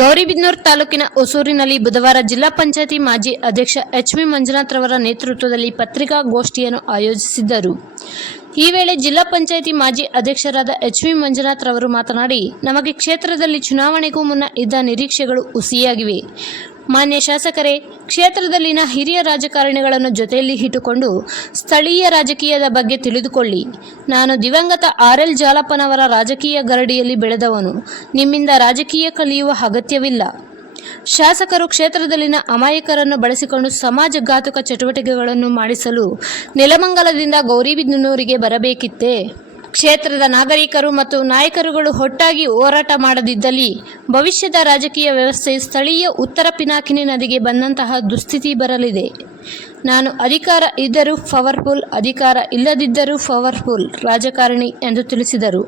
ಗೌರಿಬಿದನೂರು ತಾಲೂಕಿನ ಹೊಸೂರಿನಲ್ಲಿ ಬುಧವಾರ ಜಿಲ್ಲಾ ಪಂಚಾಯತಿ ಮಾಜಿ ಅಧ್ಯಕ್ಷ ಎಚ್.ವಿ. ಮಂಜುನಾಥ್ ರವರ ನೇತೃತ್ವದಲ್ಲಿ ಪತ್ರಿಕಾಗೋಷ್ಠಿಯನ್ನು ಆಯೋಜಿಸಿದ್ದರು. ಈ ವೇಳೆ ಜಿಲ್ಲಾ ಪಂಚಾಯತಿ ಮಾಜಿ ಅಧ್ಯಕ್ಷರಾದ ಎಚ್.ವಿ. ಮಂಜುನಾಥ್ ರವರು ಮಾತನಾಡಿ, ನಮಗೆ ಕ್ಷೇತ್ರದಲ್ಲಿ ಚುನಾವಣೆಗೂ ಮುನ್ನ ಇದ್ದ ನಿರೀಕ್ಷೆಗಳು ಹುಸಿಯಾಗಿವೆ. ಮಾನ್ಯ ಶಾಸಕರೇ, ಕ್ಷೇತ್ರದಲ್ಲಿನ ಹಿರಿಯ ರಾಜಕಾರಣಿಗಳನ್ನು ಜೊತೆಯಲ್ಲಿ ಇಟ್ಟುಕೊಂಡು ಸ್ಥಳೀಯ ರಾಜಕೀಯದ ಬಗ್ಗೆ ತಿಳಿದುಕೊಳ್ಳಿ. ನಾನು ದಿವಂಗತ ಆರ್.ಎಲ್. ಜಾಲಪ್ಪನವರ ರಾಜಕೀಯ ಗರಡಿಯಲ್ಲಿ ಬೆಳೆದವನು. ನಿಮ್ಮಿಂದ ರಾಜಕೀಯ ಕಲಿಯುವ ಅಗತ್ಯವಿಲ್ಲ. ಶಾಸಕರು ಕ್ಷೇತ್ರದಲ್ಲಿನ ಅಮಾಯಕರನ್ನು ಬಳಸಿಕೊಂಡು ಸಮಾಜಘಾತುಕ ಚಟುವಟಿಕೆಗಳನ್ನು ಮಾಡಿಸಲು ನೆಲಮಂಗಲದಿಂದ ಗೌರಿಬಿದನೂರಿಗೆ ಬರಬೇಕಿತ್ತೇ? ಕ್ಷೇತ್ರದ ನಾಗರಿಕರು ಮತ್ತು ನಾಯಕರುಗಳು ಒಟ್ಟಾಗಿ ಹೋರಾಟ ಮಾಡದಿದ್ದಲ್ಲಿ ಭವಿಷ್ಯದ ರಾಜಕೀಯ ವ್ಯವಸ್ಥೆ ಸ್ಥಳೀಯ ಉತ್ತರ ಪಿನಾಕಿನಿ ನದಿಗೆ ಬಂದಂತಹ ದುಸ್ಥಿತಿ ಬರಲಿದೆ. ನಾನು ಅಧಿಕಾರ ಇದ್ದರೂ ಪವರ್ಫುಲ್, ಅಧಿಕಾರ ಇಲ್ಲದಿದ್ದರೂ ಪವರ್ಫುಲ್ ರಾಜಕಾರಣಿ ಎಂದು ತಿಳಿಸಿದರು.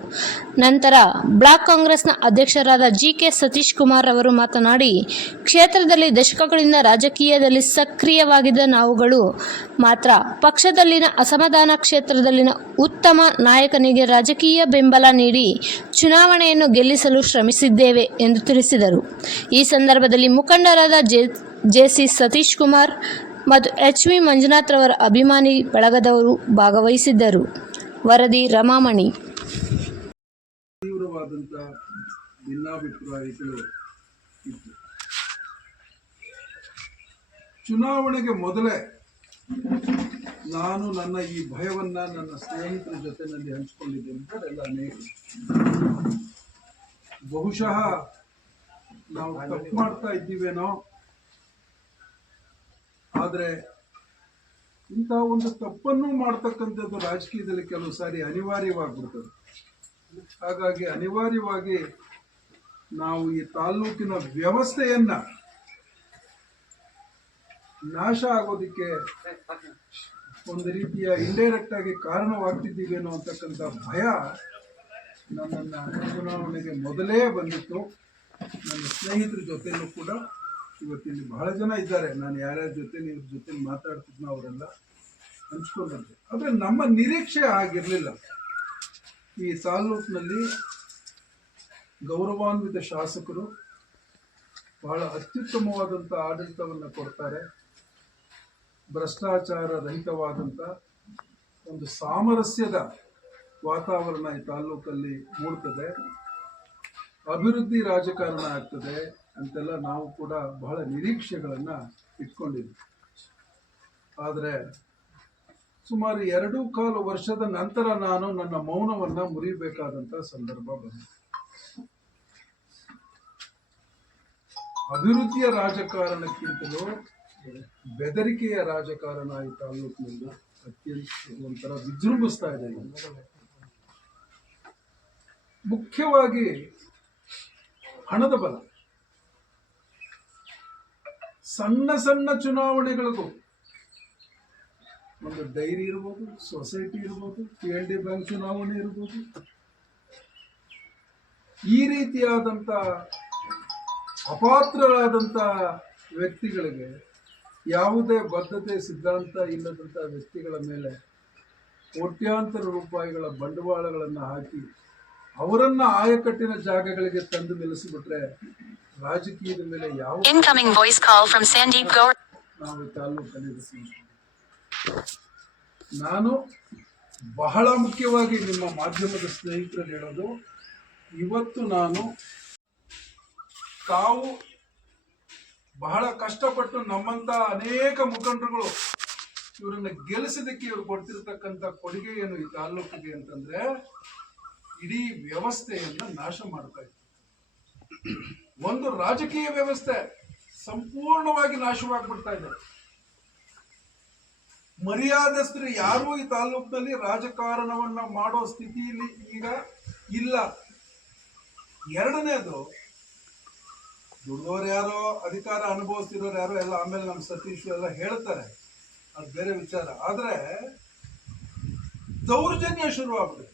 ನಂತರ ಬ್ಲಾಕ್ ಕಾಂಗ್ರೆಸ್ನ ಅಧ್ಯಕ್ಷರಾದ ಜಿ.ಕೆ. ಸತೀಶ್ ಕುಮಾರ್ ಅವರು ಮಾತನಾಡಿ, ಕ್ಷೇತ್ರದಲ್ಲಿ ದಶಕಗಳಿಂದ ರಾಜಕೀಯದಲ್ಲಿ ಸಕ್ರಿಯವಾಗಿದ್ದ ನಾವುಗಳು ಮಾತ್ರ ಪಕ್ಷದಲ್ಲಿನ ಅಸಮಾಧಾನ, ಕ್ಷೇತ್ರದಲ್ಲಿನ ಉತ್ತಮ ನಾಯಕನಿಗೆ ರಾಜಕೀಯ ಬೆಂಬಲ ನೀಡಿ ಚುನಾವಣೆಯನ್ನು ಗೆಲ್ಲಿಸಲು ಶ್ರಮಿಸಿದ್ದೇವೆ ಎಂದು ತಿಳಿಸಿದರು. ಈ ಸಂದರ್ಭದಲ್ಲಿ ಮುಖಂಡರಾದ ಜೆ.ಸಿ. ಸತೀಶ್ ಕುಮಾರ್ ಮತ್ತು ಎಚ್.ವಿ. ಮಂಜುನಾಥ್ ರವರ ಅಭಿಮಾನಿ ಬಳಗದವರು ಭಾಗವಹಿಸಿದ್ದರು. ವರದಿ ರಮಾಮಣಿ. ತೀವ್ರವಾದಂಥ ಭಿನ್ನಾಭಿಪ್ರಾಯಗಳು ಇತ್ತು. ಚುನಾವಣೆಗೆ ಮೊದಲೇ ನಾನು ನನ್ನ ಈ ಭಯವನ್ನ ನನ್ನ ಸ್ನೇಹಿತರ ಜೊತೆಯಲ್ಲಿ ಹಂಚಿಕೊಂಡಿದ್ದೇನೆ ಅಂತಾರೆಲ್ಲ ಅನೇಕರು. ಬಹುಶಃ ನಾವು ತಪ್ಪು ಮಾಡ್ತಾ ಇದ್ದೀವೇನೋ, ಆದರೆ ಇಂಥ ಒಂದು ತಪ್ಪನ್ನು ಮಾಡ್ತಕ್ಕಂಥದ್ದು ರಾಜಕೀಯದಲ್ಲಿ ಕೆಲವು ಸಾರಿ ಅನಿವಾರ್ಯವಾಗಿಬಿಡ್ತದೆ. ಹಾಗಾಗಿ ಅನಿವಾರ್ಯವಾಗಿ ನಾವು ಈ ತಾಲ್ಲೂಕಿನ ವ್ಯವಸ್ಥೆಯನ್ನ ನಾಶ ಆಗೋದಕ್ಕೆ ಒಂದು ರೀತಿಯ ಇಂಡೈರೆಕ್ಟ್ ಆಗಿ ಕಾರಣವಾಗ್ತಿದ್ದೀವೇನೋ ಅಂತಕ್ಕಂಥ ಭಯ ನನ್ನನ್ನು ಚುನಾವಣೆಗೆ ಮೊದಲೇ ಬಂದಿತ್ತು. ನನ್ನ ಸ್ನೇಹಿತರ ಜೊತೆಯಲ್ಲೂ ಕೂಡ ಇವತ್ತಿಲ್ಲಿ ಬಹಳ ಜನ ಇದ್ದಾರೆ. ನಾನು ಯಾರ್ಯಾರ ಜೊತೆ ಇವ್ರ ಜೊತೆ ಮಾತಾಡ್ತಿದ್ನೋ ಅವರೆಲ್ಲ ಹಂಚ್ಕೊಂಡ್ರೆ, ಆದರೆ ನಮ್ಮ ನಿರೀಕ್ಷೆ ಆಗಿರಲಿಲ್ಲ. ಈ ತಾಲ್ಲೂಕಿನಲ್ಲಿ ಗೌರವಾನ್ವಿತ ಶಾಸಕರು ಬಹಳ ಅತ್ಯುತ್ತಮವಾದಂಥ ಆಡಳಿತವನ್ನು ಕೊಡ್ತಾರೆ. ಭ್ರಷ್ಟಾಚಾರ ರಹಿತವಾದಂಥ ಒಂದು ಸಾಮರಸ್ಯದ ವಾತಾವರಣ ಈ ತಾಲ್ಲೂಕಲ್ಲಿ ಮೂಡ್ತದೆ. ಅಭಿವೃದ್ಧಿ ರಾಜಕಾರಣ ಆಗ್ತದೆ ಅಂತೆಲ್ಲ ನಾವು ಕೂಡ ಬಹಳ ನಿರೀಕ್ಷೆಗಳನ್ನು ಇಟ್ಕೊಂಡಿದ್ವಿ. ಆದರೆ ಸುಮಾರು 2.25 ವರ್ಷದ ನಂತರ ನಾನು ನನ್ನ ಮೌನವನ್ನು ಮುರಿಬೇಕಾದಂಥ ಸಂದರ್ಭ ಬಂತು. ಅಭಿವೃದ್ಧಿಯ ರಾಜಕಾರಣಕ್ಕಿಂತಲೂ ಬೆದರಿಕೆಯ ರಾಜಕಾರಣ ಈ ತಾಲ್ಲೂಕಿನಲ್ಲಿ ಅತ್ಯಂತ ಒಂಥರ ವಿಜೃಂಭಿಸ್ತಾ ಇದೆ. ಮುಖ್ಯವಾಗಿ ಹಣದ ಬಲ. ಸಣ್ಣ ಸಣ್ಣ ಚುನಾವಣೆಗಳಿಗೂ ಒಂದು ಡೈರಿ ಇರ್ಬೋದು, ಸೊಸೈಟಿ ಇರ್ಬೋದು, PLD ಬ್ಯಾಂಕ್ ಚುನಾವಣೆ ಇರ್ಬೋದು, ಈ ರೀತಿಯಾದಂಥ ಅಪಾತ್ರರಾದಂಥ ವ್ಯಕ್ತಿಗಳಿಗೆ, ಯಾವುದೇ ಬದ್ಧತೆ ಸಿದ್ಧಾಂತ ಇಲ್ಲದಂಥ ವ್ಯಕ್ತಿಗಳ ಮೇಲೆ ಕೋಟ್ಯಾಂತರ ರೂಪಾಯಿಗಳ ಬಂಡವಾಳಗಳನ್ನು ಹಾಕಿ ಅವರನ್ನ ಆಯಕಟ್ಟಿನ ಜಾಗಗಳಿಗೆ ತಂದು ನಿಲ್ಲಿಸಿಬಿಟ್ರೆ ರಾಜಕೀಯದ ಮೇಲೆ ಯಾವ ನಾವು ತಾಲೂಕಲ್ಲಿ ನಾನು ಬಹಳ ಮುಖ್ಯವಾಗಿ ನಿಮ್ಮ ಮಾಧ್ಯಮದ ಸ್ನೇಹಿತರಲ್ಲಿ ಹೇಳೋದು, ಇವತ್ತು ನಾನು ತಾವು ಬಹಳ ಕಷ್ಟಪಟ್ಟು ನಮ್ಮಂತ ಅನೇಕ ಮುಖಂಡರುಗಳು ಇವರನ್ನ ಗೆಲ್ಲಿಸೋದಕ್ಕೆ ಇವರು ಕೊಡ್ತಿರ್ತಕ್ಕಂಥ ಕೊಡುಗೆ ಏನು ಈ ತಾಲೂಕಿಗೆ ಅಂತಂದ್ರೆ, ಇಡೀ ವ್ಯವಸ್ಥೆಯನ್ನ ನಾಶ ಮಾಡ್ತಾ ಇತ್ತು. ಒಂದು ರಾಜಕೀಯ ವ್ಯವಸ್ಥೆ ಸಂಪೂರ್ಣವಾಗಿ ನಾಶವಾಗ್ಬಿಡ್ತಾ ಇದೆ. ಮರ್ಯಾದಸ್ಥರು ಯಾರೂ ಈ ತಾಲೂಕಿನಲ್ಲಿ ರಾಜಕಾರಣವನ್ನ ಮಾಡೋ ಸ್ಥಿತಿಯಲ್ಲಿ ಈಗ ಇಲ್ಲ. ಎರಡನೇದು, ದುಡ್ದವ್ರು ಯಾರೋ, ಅಧಿಕಾರ ಅನುಭವಿಸ್ತಿರೋರು ಯಾರೋ ಎಲ್ಲ ಆಮೇಲೆ ನಮ್ಮ ಸತೀಶ್ ಎಲ್ಲ ಹೇಳ್ತಾರೆ, ಅದು ಬೇರೆ ವಿಚಾರ. ಆದ್ರೆ ದೌರ್ಜನ್ಯ ಶುರುವಾಗ್ಬಿಡುತ್ತೆ.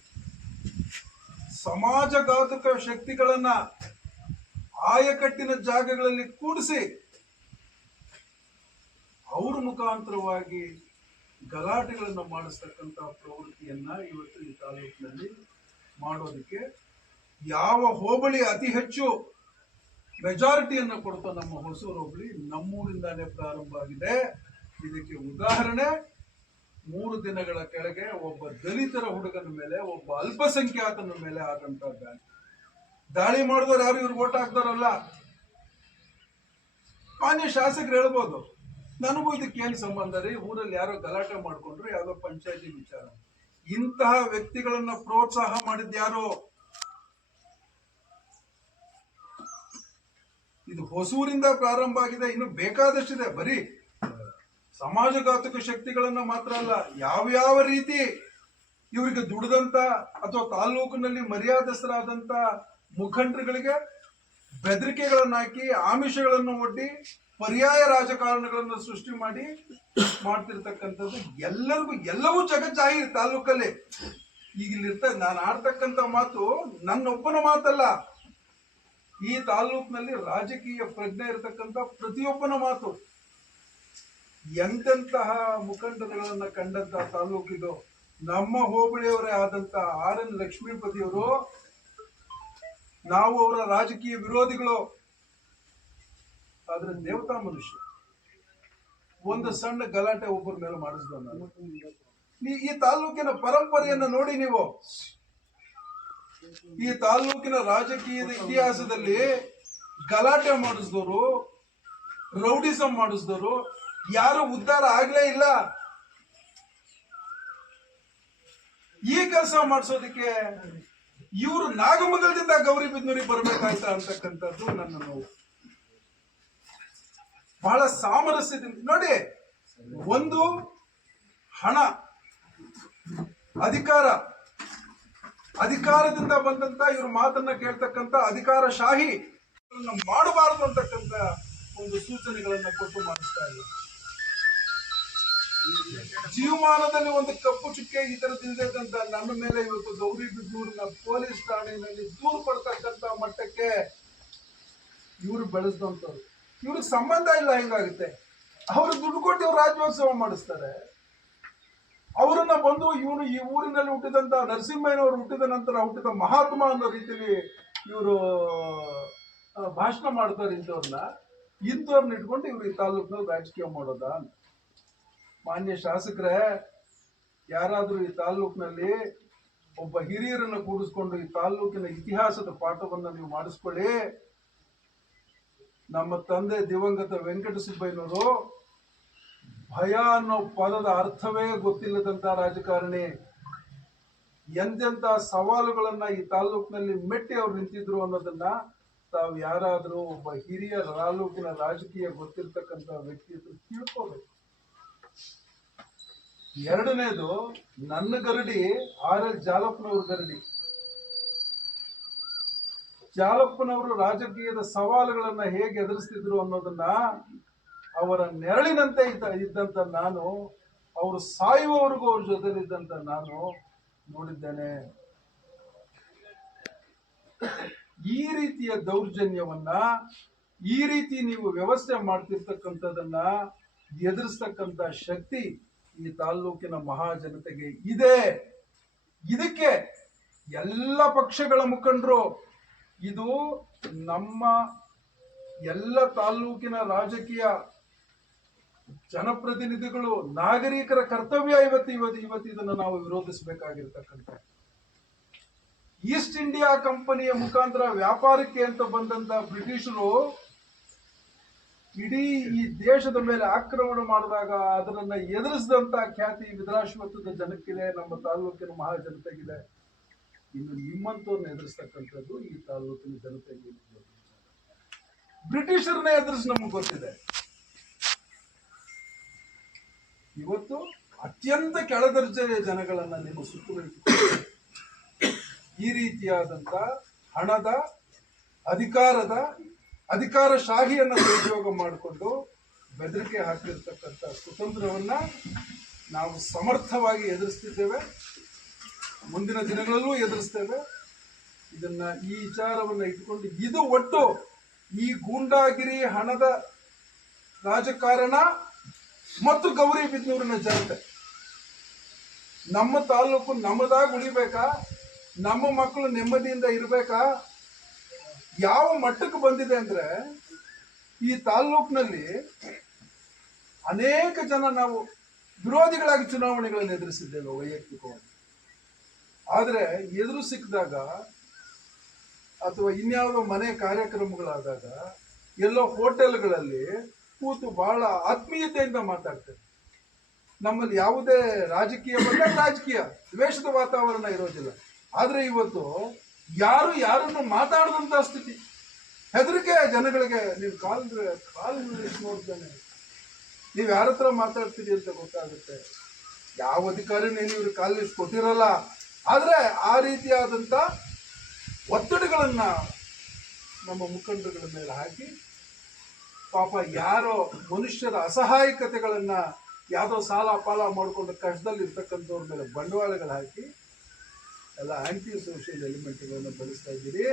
ಸಮಾಜಘಾತುಕ ಶಕ್ತಿಗಳನ್ನ ಆಯಕಟ್ಟಿನ ಜಾಗಗಳಲ್ಲಿ ಕೂಡಿಸಿ ಅವ್ರ ಮುಖಾಂತರವಾಗಿ ಗಲಾಟೆಗಳನ್ನು ಮಾಡಿಸ್ತಕ್ಕಂಥ ಪ್ರವೃತ್ತಿಯನ್ನ ಇವತ್ತು ಈ ತಾಲೂಕಿನಲ್ಲಿ ಮಾಡೋದಕ್ಕೆ ಯಾವ ಹೋಬಳಿ ಅತಿ ಹೆಚ್ಚು ಮೆಜಾರಿಟಿಯನ್ನು ಕೊಡ್ತಾ ನಮ್ಮ ಹೊಸೂರು ಹೋಬಳಿ ನಮ್ಮೂರಿಂದಾನೇ ಪ್ರಾರಂಭ ಆಗಿದೆ. ಇದಕ್ಕೆ ಉದಾಹರಣೆ 3 ದಿನಗಳ ಕೆಳಗೆ ಒಬ್ಬ ದಲಿತರ ಹುಡುಗನ ಮೇಲೆ, ಒಬ್ಬ ಅಲ್ಪಸಂಖ್ಯಾತನ ಮೇಲೆ ಆದಂತ ದಾಳಿ ಮಾಡಿದವರು ಯಾರು ಇವ್ರು ಓಟ್ ಹಾಕ್ತಾರಲ್ಲ. ಮಾನ್ಯ ಶಾಸಕರು ಹೇಳ್ಬೋದು, ನನಗೂ ಇದಕ್ಕೆ ಏನ್ ಸಂಬಂಧ ರೀ, ಊರಲ್ಲಿ ಯಾರೋ ಗಲಾಟೆ ಮಾಡ್ಕೊಂಡ್ರು, ಯಾವ್ದೋ ಪಂಚಾಯತಿ ವಿಚಾರ. ಇಂತಹ ವ್ಯಕ್ತಿಗಳನ್ನ ಪ್ರೋತ್ಸಾಹ ಮಾಡಿದ್ ಯಾರು? ಇದು ಹೊಸೂರಿಂದ ಪ್ರಾರಂಭ ಆಗಿದೆ, ಇನ್ನು ಬೇಕಾದಷ್ಟಿದೆ. ಬರೀ ಸಮಾಜಘಾತಕ ಶಕ್ತಿಗಳನ್ನ ಮಾತ್ರ ಅಲ್ಲ, ಯಾವ್ಯಾವ ರೀತಿ ಇವರಿಗೆ ದುಡಿದಂತ ಅಥವಾ ತಾಲೂಕಿನಲ್ಲಿ ಮರ್ಯಾದಸ್ಥರಾದಂತ ಮುಖಂಡರುಗಳಿಗೆ ಬೆದರಿಕೆಗಳನ್ನ ಹಾಕಿ, ಆಮಿಷಗಳನ್ನು ಒಡ್ಡಿ, ಪರ್ಯಾಯ ರಾಜಕಾರಣಗಳನ್ನು ಸೃಷ್ಟಿ ಮಾಡಿ ಮಾಡ್ತಿರ್ತಕ್ಕಂಥದ್ದು ಎಲ್ಲವೂ ಜಗಜ್ಜಾಹಿರ್ ತಾಲೂಕಲ್ಲಿ. ಈಗ ನಾನು ಆಡ್ತಕ್ಕಂಥ ಮಾತು ನನ್ನೊಬ್ಬನ ಮಾತಲ್ಲ, ಈ ತಾಲೂಕಿನಲ್ಲಿ ರಾಜಕೀಯ ಪ್ರಜ್ಞೆ ಇರತಕ್ಕಂಥ ಪ್ರತಿಯೊಬ್ಬನ ಮಾತು. ಎಂತೆಂತಹ ಮುಖಂಡರುಗಳನ್ನ ಕಂಡಂತ ತಾಲೂಕಿದು. ನಮ್ಮ ಹೋಬಳಿಯವರೇ ಆದಂತ RN ಲಕ್ಷ್ಮೀಪತಿಯವರು, ನಾವು ಅವರ ರಾಜಕೀಯ ವಿರೋಧಿಗಳು, ಆದ್ರೆ ದೇವತಾ ಮನುಷ್ಯ. ಒಂದು ಸಣ್ಣ ಗಲಾಟೆ ಒಬ್ಬರ ಮೇಲೆ ಮಾಡಿಸ್ದ. ಈ ತಾಲೂಕಿನ ಪರಂಪರೆಯನ್ನು ನೋಡಿ ನೀವು. ಈ ತಾಲೂಕಿನ ರಾಜಕೀಯದ ಇತಿಹಾಸದಲ್ಲಿ ಗಲಾಟೆ ಮಾಡಿಸಿದವರು, ರೌಡಿಸಂ ಮಾಡಿಸಿದವರು ಯಾರು ಉದ್ಧಾರ ಆಗ್ಲೇ ಇಲ್ಲ. ಈ ಕೆಲಸ ಮಾಡಿಸೋದಕ್ಕೆ ಇವರು ನಾಗಮಂಗಲದಿಂದ ಗೌರಿಬಿದನೂರಿಗೆ ಬರ್ಬೇಕಾಯ್ತಾ ಅಂತಕ್ಕಂಥದ್ದು ನನ್ನ ನೋವು. ಬಹಳ ಸಾಮರಸ್ಯದಿಂದ ನೋಡಿ. ಒಂದು ಹಣ, ಅಧಿಕಾರದಿಂದ ಬಂದಂತ ಇವ್ರ ಮಾತನ್ನ ಕೇಳ್ತಕ್ಕಂಥ ಅಧಿಕಾರಶಾಹಿ ಮಾಡಬಾರದು ಅಂತಕ್ಕಂಥ ಒಂದು ಸೂಚನೆಗಳನ್ನ ಕೊಟ್ಟು ಮಾಡಿಸ್ತಾ ಇಲ್ಲ. ಜೀವಮಾನದಲ್ಲಿ ಒಂದು ಕಪ್ಪು ಚುಕ್ಕೆ ಈ ತರದಿಲ್ಲದಂತ ನನ್ನ ಮೇಲೆ ಇವತ್ತು ಗೌರಿಬಿದನೂರಿನ ಪೊಲೀಸ್ ಠಾಣೆಯಲ್ಲಿ ದೂರು ಪಡ್ತಕ್ಕಂಥ ಮಟ್ಟಕ್ಕೆ ಇವರು ಬೆಳೆಸಿದಂಥವ್ರು. ಇವ್ರಿಗೆ ಸಂಬಂಧ ಇಲ್ಲ. ಹೆಂಗಾಗುತ್ತೆ? ಅವರು ದುಡ್ಡು ಕೊಟ್ಟು ಇವ್ರು ರಾಜ್ಯೋತ್ಸವ ಮಾಡಿಸ್ತಾರೆ. ಅವರನ್ನ ಬಂದು ಇವನು ಈ ಊರಿನಲ್ಲಿ ಹುಟ್ಟಿದಂತ ನರಸಿಂಹಯ್ಯನವರು ಹುಟ್ಟಿದ ನಂತರ ಹುಟ್ಟಿದ ಮಹಾತ್ಮ ಅನ್ನೋ ರೀತಿಯಲ್ಲಿ ಇವರು ಭಾಷಣ ಮಾಡ್ತಾರೆ. ಇಂಥವ್ರನ್ನ ಇಟ್ಕೊಂಡು ಇವ್ರು ಈ ತಾಲೂಕಿನಲ್ಲಿ ರಾಜಕೀಯ ಮಾಡೋದ? ಮಾನ್ಯ ಶಾಸಕರೇ, ಯಾರಾದ್ರೂ ಈ ತಾಲೂಕಿನಲ್ಲಿ ಒಬ್ಬ ಹಿರಿಯರನ್ನ ಕೂಡಿಸ್ಕೊಂಡು ಈ ತಾಲೂಕಿನ ಇತಿಹಾಸದ ಪಾಠವನ್ನ ನೀವು ಮಾಡಿಸ್ಕೊಳ್ಳಿ. ನಮ್ಮ ತಂದೆ ದಿವಂಗತ ವೆಂಕಟಸುಬ್ಬಯ್ಯನವರು ಭಯ ಅನ್ನೋ ಪದದ ಅರ್ಥವೇ ಗೊತ್ತಿಲ್ಲದಂತ ರಾಜಕಾರಣಿ. ಎಂತೆಂತ ಸವಾಲುಗಳನ್ನ ಈ ತಾಲೂಕಿನಲ್ಲಿ ಮೆಟ್ಟಿ ಅವ್ರು ನಿಂತಿದ್ರು ಅನ್ನೋದನ್ನ ತಾವು ಯಾರಾದ್ರೂ ಒಬ್ಬ ಹಿರಿಯ ತಾಲೂಕಿನ ರಾಜಕೀಯ ಗೊತ್ತಿರ್ತಕ್ಕಂಥ ವ್ಯಕ್ತಿ ಹತ್ರ ತಿಳ್ಕೋಬೇಕು. ಎರಡನೇದು, ನನ್ನ ಗರಡಿ RL ಜಾಲಪ್ಪನವ್ರ ಗರಡಿ. ಜಾಲಪ್ಪನವರು ರಾಜಕೀಯದ ಸವಾಲುಗಳನ್ನ ಹೇಗೆ ಎದುರಿಸ್ತಿದ್ರು ಅನ್ನೋದನ್ನ ಅವರ ನೆರಳಿನಂತೆ ಇದ್ದಂತ ನಾನು, ಅವರು ಸಾಯುವವರೆಗೂ ಅವ್ರ ಜೊತೆಲಿದ್ದಂತ ನಾನು ನೋಡಿದ್ದೇನೆ. ಈ ರೀತಿಯ ದೌರ್ಜನ್ಯವನ್ನ, ಈ ರೀತಿ ನೀವು ವ್ಯವಸ್ಥೆ ಮಾಡ್ತಿರ್ತಕ್ಕಂಥದನ್ನ ಎದುರಿಸ್ತಕ್ಕಂಥ ಶಕ್ತಿ ಈ ತಾಲೂಕಿನ ಮಹಾಜನತೆಗೆ ಇದೆ. ಇದಕ್ಕೆ ಎಲ್ಲ ಪಕ್ಷಗಳ ಮುಖಂಡರು, ಇದು ನಮ್ಮ ಎಲ್ಲ ತಾಲೂಕಿನ ರಾಜಕೀಯ ಜನಪ್ರತಿನಿಧಿಗಳು, ನಾಗರಿಕರ ಕರ್ತವ್ಯ ಇವತ್ತು ಇದನ್ನು ನಾವು ವಿರೋಧಿಸಬೇಕಾಗಿರ್ತಕ್ಕಂಥ. ಈಸ್ಟ್ ಇಂಡಿಯಾ ಕಂಪನಿಯ ಮುಖಾಂತರ ವ್ಯಾಪಾರಕ್ಕೆ ಅಂತ ಬಂದಂತ ಬ್ರಿಟಿಷರು ಇಡೀ ಈ ದೇಶದ ಮೇಲೆ ಆಕ್ರಮಣ ಮಾಡಿದಾಗ ಅದನ್ನ ಎದುರಿಸಿದಂತ ಖ್ಯಾತಿ ವಿಧರಾಶ್ವತ್ಥದ ಜನಕ್ಕಿದೆ, ನಮ್ಮ ತಾಲೂಕಿನ ಮಹಾಜನತೆಗಿದೆ. ಇನ್ನು ನಿಮ್ಮಂತವ್ರನ್ನ ಎದುರಿಸ್ತಕ್ಕಂಥದ್ದು ಈ ತಾಲೂಕಿನ ಜನತೆಗೆ. ಬ್ರಿಟಿಷರನ್ನ ಎದುರಿಸಿ ನಮ್ಗೆ ಗೊತ್ತಿದೆ. ಇವತ್ತು ಅತ್ಯಂತ ಕೆಳದರ್ಜೆಯ ಜನಗಳನ್ನ ನಿಮ್ಮ ಸುತ್ತುವರಿದು ಈ ರೀತಿಯಾದಂತ ಹಣದ, ಅಧಿಕಾರಶಾಹಿಯನ್ನ ದುರುಪಯೋಗ ಮಾಡಿಕೊಂಡು ಬೆದರಿಕೆ ಹಾಕಿರ್ತಕ್ಕಂಥ ಕುತಂತ್ರವನ್ನ ನಾವು ಸಮರ್ಥವಾಗಿ ಎದುರಿಸ್ತಿದ್ದೇವೆ, ಮುಂದಿನ ದಿನಗಳಲ್ಲೂ ಎದುರಿಸ್ತೇವೆ. ಈ ವಿಚಾರವನ್ನ ಇಟ್ಟುಕೊಂಡು ಇದು ಒಟ್ಟು ಈ ಗೂಂಡಾಗಿರಿ, ಹಣದ ರಾಜಕಾರಣ ಮತ್ತು ಗೌರಿಬಿದನೂರಿನ ಜನತೆ, ನಮ್ಮ ತಾಲೂಕು ನಮ್ಮದಾಗಿ ಉಳಿಬೇಕಾ, ನಮ್ಮ ಮಕ್ಕಳು ನೆಮ್ಮದಿಯಿಂದ ಇರಬೇಕಾ, ಯಾವ ಮಟ್ಟಕ್ಕೆ ಬಂದಿದೆ ಅಂದ್ರೆ ಈ ತಾಲ್ಲೂಕಿನಲ್ಲಿ ಅನೇಕ ಜನ ನಾವು ವಿರೋಧಿಗಳಾಗಿ ಚುನಾವಣೆಗಳನ್ನು ಎದುರಿಸಿದ್ದೇವೆ ವೈಯಕ್ತಿಕವಾಗಿ. ಆದರೆ ಎದುರು ಸಿಕ್ಕಿದಾಗ ಅಥವಾ ಇನ್ಯಾವುದೋ ಮನೆ ಕಾರ್ಯಕ್ರಮಗಳಾದಾಗ ಎಲ್ಲೋ ಹೋಟೆಲ್ಗಳಲ್ಲಿ ಕೂತು ಬಹಳ ಆತ್ಮೀಯತೆಯಿಂದ ಮಾತಾಡ್ತೇವೆ. ನಮ್ಮಲ್ಲಿ ಯಾವುದೇ ರಾಜಕೀಯ ದ್ವೇಷದ ವಾತಾವರಣ ಇರೋದಿಲ್ಲ. ಆದ್ರೆ ಇವತ್ತು ಯಾರನ್ನು ಮಾತಾಡದಂತ ಸ್ಥಿತಿ, ಹೆದರಿಕೆ ಜನಗಳಿಗೆ. ನೀವು ಕಾಲ್ ನೋಡ್ತಾನೆ, ನೀವು ಯಾರ ಹತ್ರ ಮಾತಾಡ್ತೀರಿ ಅಂತ ಗೊತ್ತಾಗುತ್ತೆ. ಯಾವ ಅಧಿಕಾರಿನೇನು ಇವ್ರು ಕಾಲ್ ಕೊಟ್ಟಿರಲ್ಲ. ಆದ್ರೆ ಆ ರೀತಿಯಾದಂತ ಒತ್ತಡಗಳನ್ನ ನಮ್ಮ ಮುಖಂಡರುಗಳ ಮೇಲೆ ಹಾಕಿ, ಪಾಪ ಯಾರೋ ಮನುಷ್ಯರ ಅಸಹಾಯಕತೆಗಳನ್ನ ಯಾವುದೋ ಸಾಲ ಪಾಲ ಮಾಡಿಕೊಂಡು ಕಷ್ಟದಲ್ಲಿ ಇರ್ತಕ್ಕಂಥವ್ರ ಮೇಲೆ ಬಂಡವಾಳಗಳು ಹಾಕಿ ಎಲ್ಲ ಆಂಟಿ ಸೋಷಿಯಲ್ ಎಲಿಮೆಂಟ್ಗಳನ್ನು ಬಳಸ್ತಾ ಇದ್ದೀರಿ.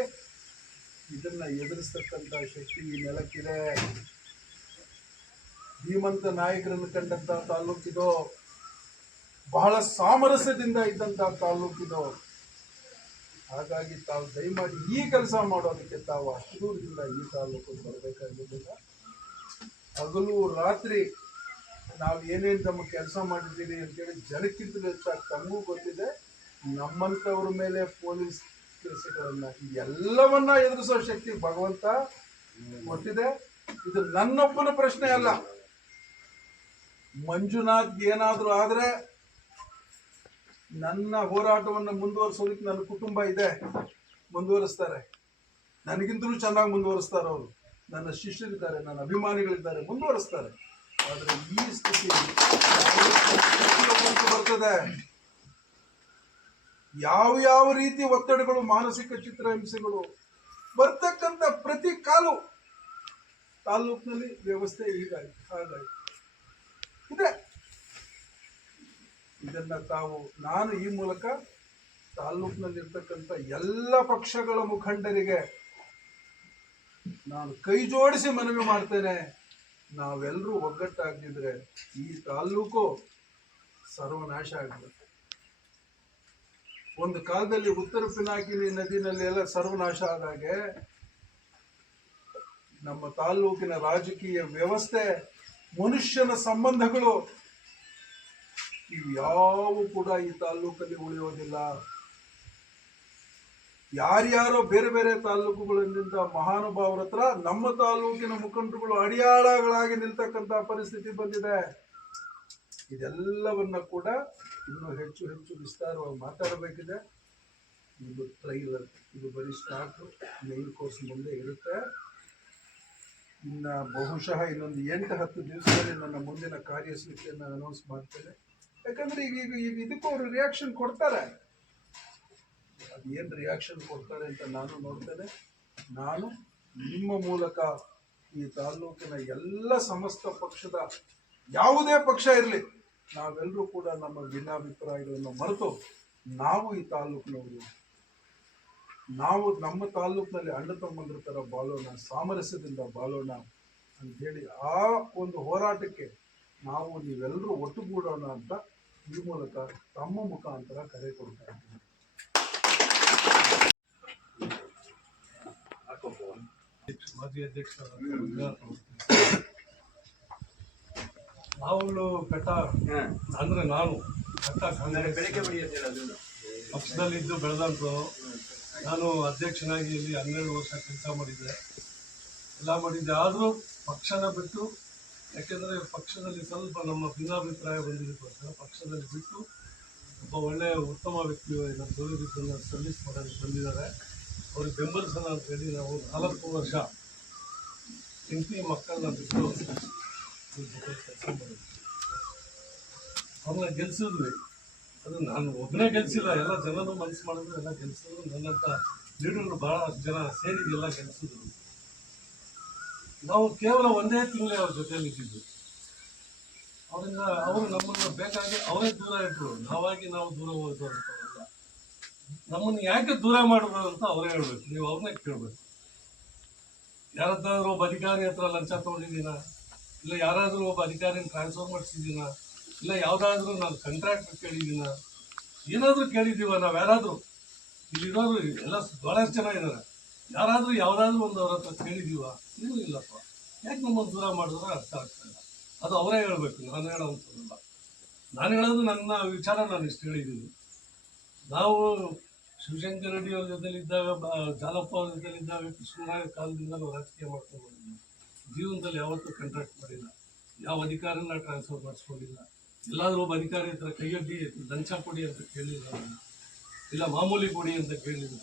ಇದನ್ನ ಎದುರಿಸ್ತಕ್ಕಂಥ ಶಕ್ತಿ ಈ ನೆಲಕ್ಕಿದೆ. ಧೀಮಂತ ನಾಯಕರನ್ನು ಕಂಡಂತ ತಾಲ್ಲೂಕಿದು, ಬಹಳ ಸಾಮರಸ್ಯದಿಂದ ಇದ್ದಂತಹ ತಾಲ್ಲೂಕಿದು. ಹಾಗಾಗಿ ತಾವು ದಯಮಾಡಿ ಈ ಕೆಲಸ ಮಾಡೋದಕ್ಕೆ ತಾವು ಅಷ್ಟು ದೂರದಿಂದ ಈ ತಾಲ್ಲೂಕು ಬರಬೇಕಾಗಿರಲಿಲ್ಲ. ಹಗಲು ರಾತ್ರಿ ನಾವು ಏನೇನು ತಮ್ಮ ಕೆಲಸ ಮಾಡಿದ್ದೀರಿ ಅಂತೇಳಿ ಜನಕ್ಕಿಂತಲೂ ಹೆಚ್ಚಾಗಿ ತಮಗೂ ಗೊತ್ತಿದೆ. ನಮ್ಮಂಥವ್ರ ಮೇಲೆ ಪೊಲೀಸ್ ಕೇಸುಗಳನ್ನ ಎಲ್ಲವನ್ನ ಎದುರಿಸೋ ಶಕ್ತಿ ಭಗವಂತ ಕೊಟ್ಟಿದೆ. ಇದು ನನ್ನೊಬ್ಬನ ಪ್ರಶ್ನೆ ಅಲ್ಲ. ಮಂಜುನಾಥ್ ಏನಾದ್ರೂ ಆದ್ರೆ ನನ್ನ ಹೋರಾಟವನ್ನು ಮುಂದುವರಿಸೋದಕ್ಕೆ ನನ್ನ ಕುಟುಂಬ ಇದೆ, ಮುಂದುವರಿಸ್ತಾರೆ. ನನಗಿಂತಲೂ ಚೆನ್ನಾಗಿ ಮುಂದುವರಿಸ್ತಾರೆ ಅವರು. ನನ್ನ ಶಿಷ್ಯರಿದ್ದಾರೆ, ನನ್ನ ಅಭಿಮಾನಿಗಳಿದ್ದಾರೆ, ಮುಂದುವರಿಸ್ತಾರೆ. ಆದ್ರೆ ಈ ಸ್ಥಿತಿ ಬರ್ತದೆ. ಯಾವ ರೀತಿ ಒತ್ತಡಗಳು, ಮಾನಸಿಕ ಚಿತ್ರಹಿಂಸೆಗಳು ಬರ್ತಕ್ಕಂಥ ಪ್ರತಿ ಕಾಲು ತಾಲ್ಲೂಕಿನಲ್ಲಿ ವ್ಯವಸ್ಥೆ ಹೀಗಾಯ್ತು, ಹಾಗಾಯ್ತು ಇದೆ. ಇದನ್ನ ನಾನು ಈ ಮೂಲಕ ತಾಲ್ಲೂಕಿನಲ್ಲಿರ್ತಕ್ಕಂಥ ಎಲ್ಲ ಪಕ್ಷಗಳ ಮುಖಂಡರಿಗೆ ನಾನು ಕೈ ಜೋಡಿಸಿ ಮನವಿ ಮಾಡ್ತೇನೆ. ನಾವೆಲ್ಲರೂ ಒಗ್ಗಟ್ಟಾಗಿದ್ರೆ ಈ ತಾಲ್ಲೂಕು ಸರ್ವನಾಶ ಆಗ್ಬಿಡುತ್ತೆ. ಒಂದು ಕಾಲದಲ್ಲಿ ಉತ್ತರ ಪಿನಾಕಿನಿ ನದಿನಲ್ಲಿ ಎಲ್ಲ ಸರ್ವನಾಶ ಆದಾಗೆ ನಮ್ಮ ತಾಲ್ಲೂಕಿನ ರಾಜಕೀಯ ವ್ಯವಸ್ಥೆ, ಮನುಷ್ಯನ ಸಂಬಂಧಗಳು ಇವ್ಯಾವು ಕೂಡ ಈ ತಾಲ್ಲೂಕಲ್ಲಿ ಉಳಿಯೋದಿಲ್ಲ. ಯಾರ್ಯಾರೋ ಬೇರೆ ಬೇರೆ ತಾಲ್ಲೂಕುಗಳಿಂದ ಮಹಾನುಭಾವರ ಹತ್ರ ನಮ್ಮ ತಾಲ್ಲೂಕಿನ ಮುಖಂಡರುಗಳು ಅಡಿಯಾಳಗಳಾಗಿ ನಿಲ್ತಕ್ಕಂಥ ಪರಿಸ್ಥಿತಿ ಬಂದಿದೆ. ಇದೆಲ್ಲವನ್ನ ಕೂಡ ಇನ್ನೂ ಹೆಚ್ಚು ಹೆಚ್ಚು ವಿಸ್ತಾರವಾಗಿ ಮಾತಾಡಬೇಕಿದೆ. ಇದು ಟ್ರೈಲರ್, ಇದು ಬರೀ ಸ್ಟಾರ್ಟ್. ಮೇನ್ ಕೋರ್ಸ್ ಮುಂದೆ ಇರುತ್ತೆ. ಇನ್ನ ಬಹುಶಃ ಇನ್ನೊಂದು 8-10 ದಿವಸದಲ್ಲಿ ನನ್ನ ಮುಂದಿನ ಕಾರ್ಯಸೂಚಿಯನ್ನು ಅನೌನ್ಸ್ ಮಾಡ್ತೇನೆ. ಯಾಕಂದ್ರೆ ಈಗ ಇದಕ್ಕೂ ಅವರು ರಿಯಾಕ್ಷನ್ ಕೊಡ್ತಾರೆ. ಅದೇನು ರಿಯಾಕ್ಷನ್ ಕೊಡ್ತಾರೆ ಅಂತ ನಾನು ನೋಡ್ತೇನೆ. ನಾನು ನಿಮ್ಮ ಮೂಲಕ ಈ ತಾಲ್ಲೂಕಿನ ಎಲ್ಲ ಸಮಸ್ತ ಪಕ್ಷದ, ಯಾವುದೇ ಪಕ್ಷ ಇರಲಿ, ನಾವೆಲ್ಲರೂ ಕೂಡ ನಮ್ಮ ಭಿನ್ನಾಭಿಪ್ರಾಯಗಳನ್ನು ಮರೆತು ನಾವು ಈ ತಾಲ್ಲೂಕಿನವರು, ನಾವು ನಮ್ಮ ತಾಲ್ಲೂಕಿನಲ್ಲಿ ಅಣ್ಣ ತಮ್ಮಂದ್ರ ಥರ ಬಾಳೋಣ, ಸಾಮರಸ್ಯದಿಂದ ಬಾಳೋಣ ಅಂಥೇಳಿ ಆ ಒಂದು ಹೋರಾಟಕ್ಕೆ ನಾವು ನೀವೆಲ್ಲರೂ ಒಟ್ಟುಗೂಡೋಣ ಅಂತ ಈ ಮೂಲಕ ತಮ್ಮ ಮುಖಾಂತರ ಕರೆ ಕೊಡ್ತಾ ಇದ್ದೀನಿ. ಮಾಜಿ ಅಧ್ಯಕ್ಷ ನಾವು ಬೆಟ್ಟ ಅಂದ್ರೆ ನಾನು ಬೆಟ್ಟ ಪಕ್ಷದಲ್ಲಿದ್ದು ಬೆಳೆದಂತು. ನಾನು ಅಧ್ಯಕ್ಷನಾಗಿ ಇಲ್ಲಿ 12 ವರ್ಷ ಕೆಲಸ ಮಾಡಿದ್ದೆ, ಎಲ್ಲ ಮಾಡಿದ್ದೆ. ಆದರೂ ಪಕ್ಷನ ಬಿಟ್ಟು, ಯಾಕೆಂದರೆ ಪಕ್ಷದಲ್ಲಿ ಸ್ವಲ್ಪ ನಮ್ಮ ಭಿನ್ನಾಭಿಪ್ರಾಯ ಬಂದಿದ್ದಕ್ಕೋಸ್ಕರ ಪಕ್ಷದಲ್ಲಿ ಬಿಟ್ಟು ಒಬ್ಬ ಒಳ್ಳೆಯ ಉತ್ತಮ ವ್ಯಕ್ತಿಯು ನಮ್ಮ ದೂರದಿದ್ದನ್ನು ಸರ್ವಿಸ್ ಮಾಡೋದಕ್ಕೆ ಬಂದಿದ್ದಾರೆ. ಅವ್ರಿಗೆ ಬೆಂಬಲಿಸೋಣ ಅಂತೇಳಿ ನಾವು 4 ವರ್ಷ ಹೆಂಡತಿ ಮಕ್ಕಳನ್ನ ಬಿಟ್ಟು ಕೆಲಸ ಮಾಡಿದ್ವಿ. ಅವ್ರನ್ನ ಗೆಲ್ಸಿದ್ವಿ. ಅದು ನಾನು ಒಬ್ಬನೇ ಗೆಲ್ಸಿಲ್ಲ, ಎಲ್ಲ ಜನರು ಮನಸ್ಸು ಮಾಡಿದ್ರು, ಎಲ್ಲ ಗೆಲ್ಸಿದ್ರು. ನನ್ನಂಥ ಲೀಡರ್ಗಳು ಭಾಳ ಜನ ಸೇರಿದ್ದು ಎಲ್ಲ ಗೆಲ್ಸಿದ್ರು. ನಾವು ಕೇವಲ 1 ತಿಂಗಳೇ ಅವ್ರ ಜೊತೆಯಲ್ಲಿ ಇದ್ದಿದ್ದು. ಅವರಿಂದ ಅವರು ನಮ್ಮನ್ನು ಬೇಕಾಗಿ ಅವರೇ ದೂರ ಇಟ್ಟರು, ನಾವಾಗಿ ನಾವು ದೂರ ಹೋದ್ರು ಅಂತವಲ್ಲ. ನಮ್ಮನ್ನು ಯಾಕೆ ದೂರ ಮಾಡಿದ್ರು ಅಂತ ಅವರೇ ಹೇಳ್ಬೇಕು, ನೀವು ಅವ್ರನ್ನೇ ಕೇಳಬೇಕು. ಯಾರದ್ದಾದ್ರೂ ಒಬ್ಬ ಅಧಿಕಾರಿ ಹತ್ರ ಲಂಚ ತೊಗೊಂಡಿದ್ದೀನ, ಇಲ್ಲ ಯಾರಾದರೂ ಒಬ್ಬ ಅಧಿಕಾರಿನ ಟ್ರಾನ್ಸ್ಫರ್ ಮಾಡಿಸಿದ್ದೀನ, ಇಲ್ಲ ಯಾವುದಾದ್ರೂ ನಾನು ಕಾಂಟ್ರಾಕ್ಟ್ ಕೇಳಿದ್ದೀನ, ಏನಾದರೂ ಕೇಳಿದ್ದೀವ ನಾವು ಯಾರಾದರೂ? ಇಲ್ಲಿರೋರು ಎಲ್ಲ ಭಾಳಷ್ಟು ಜನ ಇದ್ದಾರೆ. ಯಾರಾದರೂ ಯಾವುದಾದ್ರೂ ಒಂದು ಅವ್ರ ಹತ್ರ ಕೇಳಿದೀವ? ಏನೂ ಇಲ್ಲಪ್ಪ. ಯಾಕೆ ನಮ್ಮನ್ನು ದೂರ ಮಾಡಿದ್ರೆ ಅರ್ಥ ಆಗ್ತಾ ಇಲ್ಲ. ಅದು ಅವರೇ ಹೇಳಬೇಕು, ನಾನು ಹೇಳೋವಂಥದ್ದಲ್ಲ. ನಾನು ಹೇಳೋದು ನನ್ನ ವಿಚಾರ, ನಾನು ಇಷ್ಟು ಹೇಳಿದ್ದೀನಿ. ನಾವು ಶಿವಶಂಕರ ರೆಡ್ಡಿ ಅವ್ರ ಜೊತೆಲಿದ್ದಾಗ, ಜಾಲಪ್ಪ ಅವ್ರ ಜೊತೆಲಿದ್ದಾಗ, ಕೃಷ್ಣರಾಯ ಕಾಲದಿಂದ ನಾವು ರಾಜಕೀಯ ಮಾಡ್ಕೊಂಡು ಬಂದಿದ್ದೀವಿ. ಜೀವನದಲ್ಲಿ ಯಾವತ್ತೂ ಕಾಂಟ್ರಾಕ್ಟ್ ಮಾಡಿಲ್ಲ, ಯಾವ ಅಧಿಕಾರನ ಟ್ರಾನ್ಸ್ಫರ್ ಮಾಡಿಸ್ಕೊಂಡಿಲ್ಲ. ಎಲ್ಲಾದರೂ ಒಬ್ಬ ಅಧಿಕಾರಿ ಹತ್ರ ಕೈಯೊಡ್ಡಿ ಲಂಚ ಕೊಡಿ ಅಂತ ಕೇಳಿಲ್ಲ ನಾನು, ಇಲ್ಲ ಮಾಮೂಲಿ ಕೊಡಿ ಅಂತ ಕೇಳಿಲ್ಲ.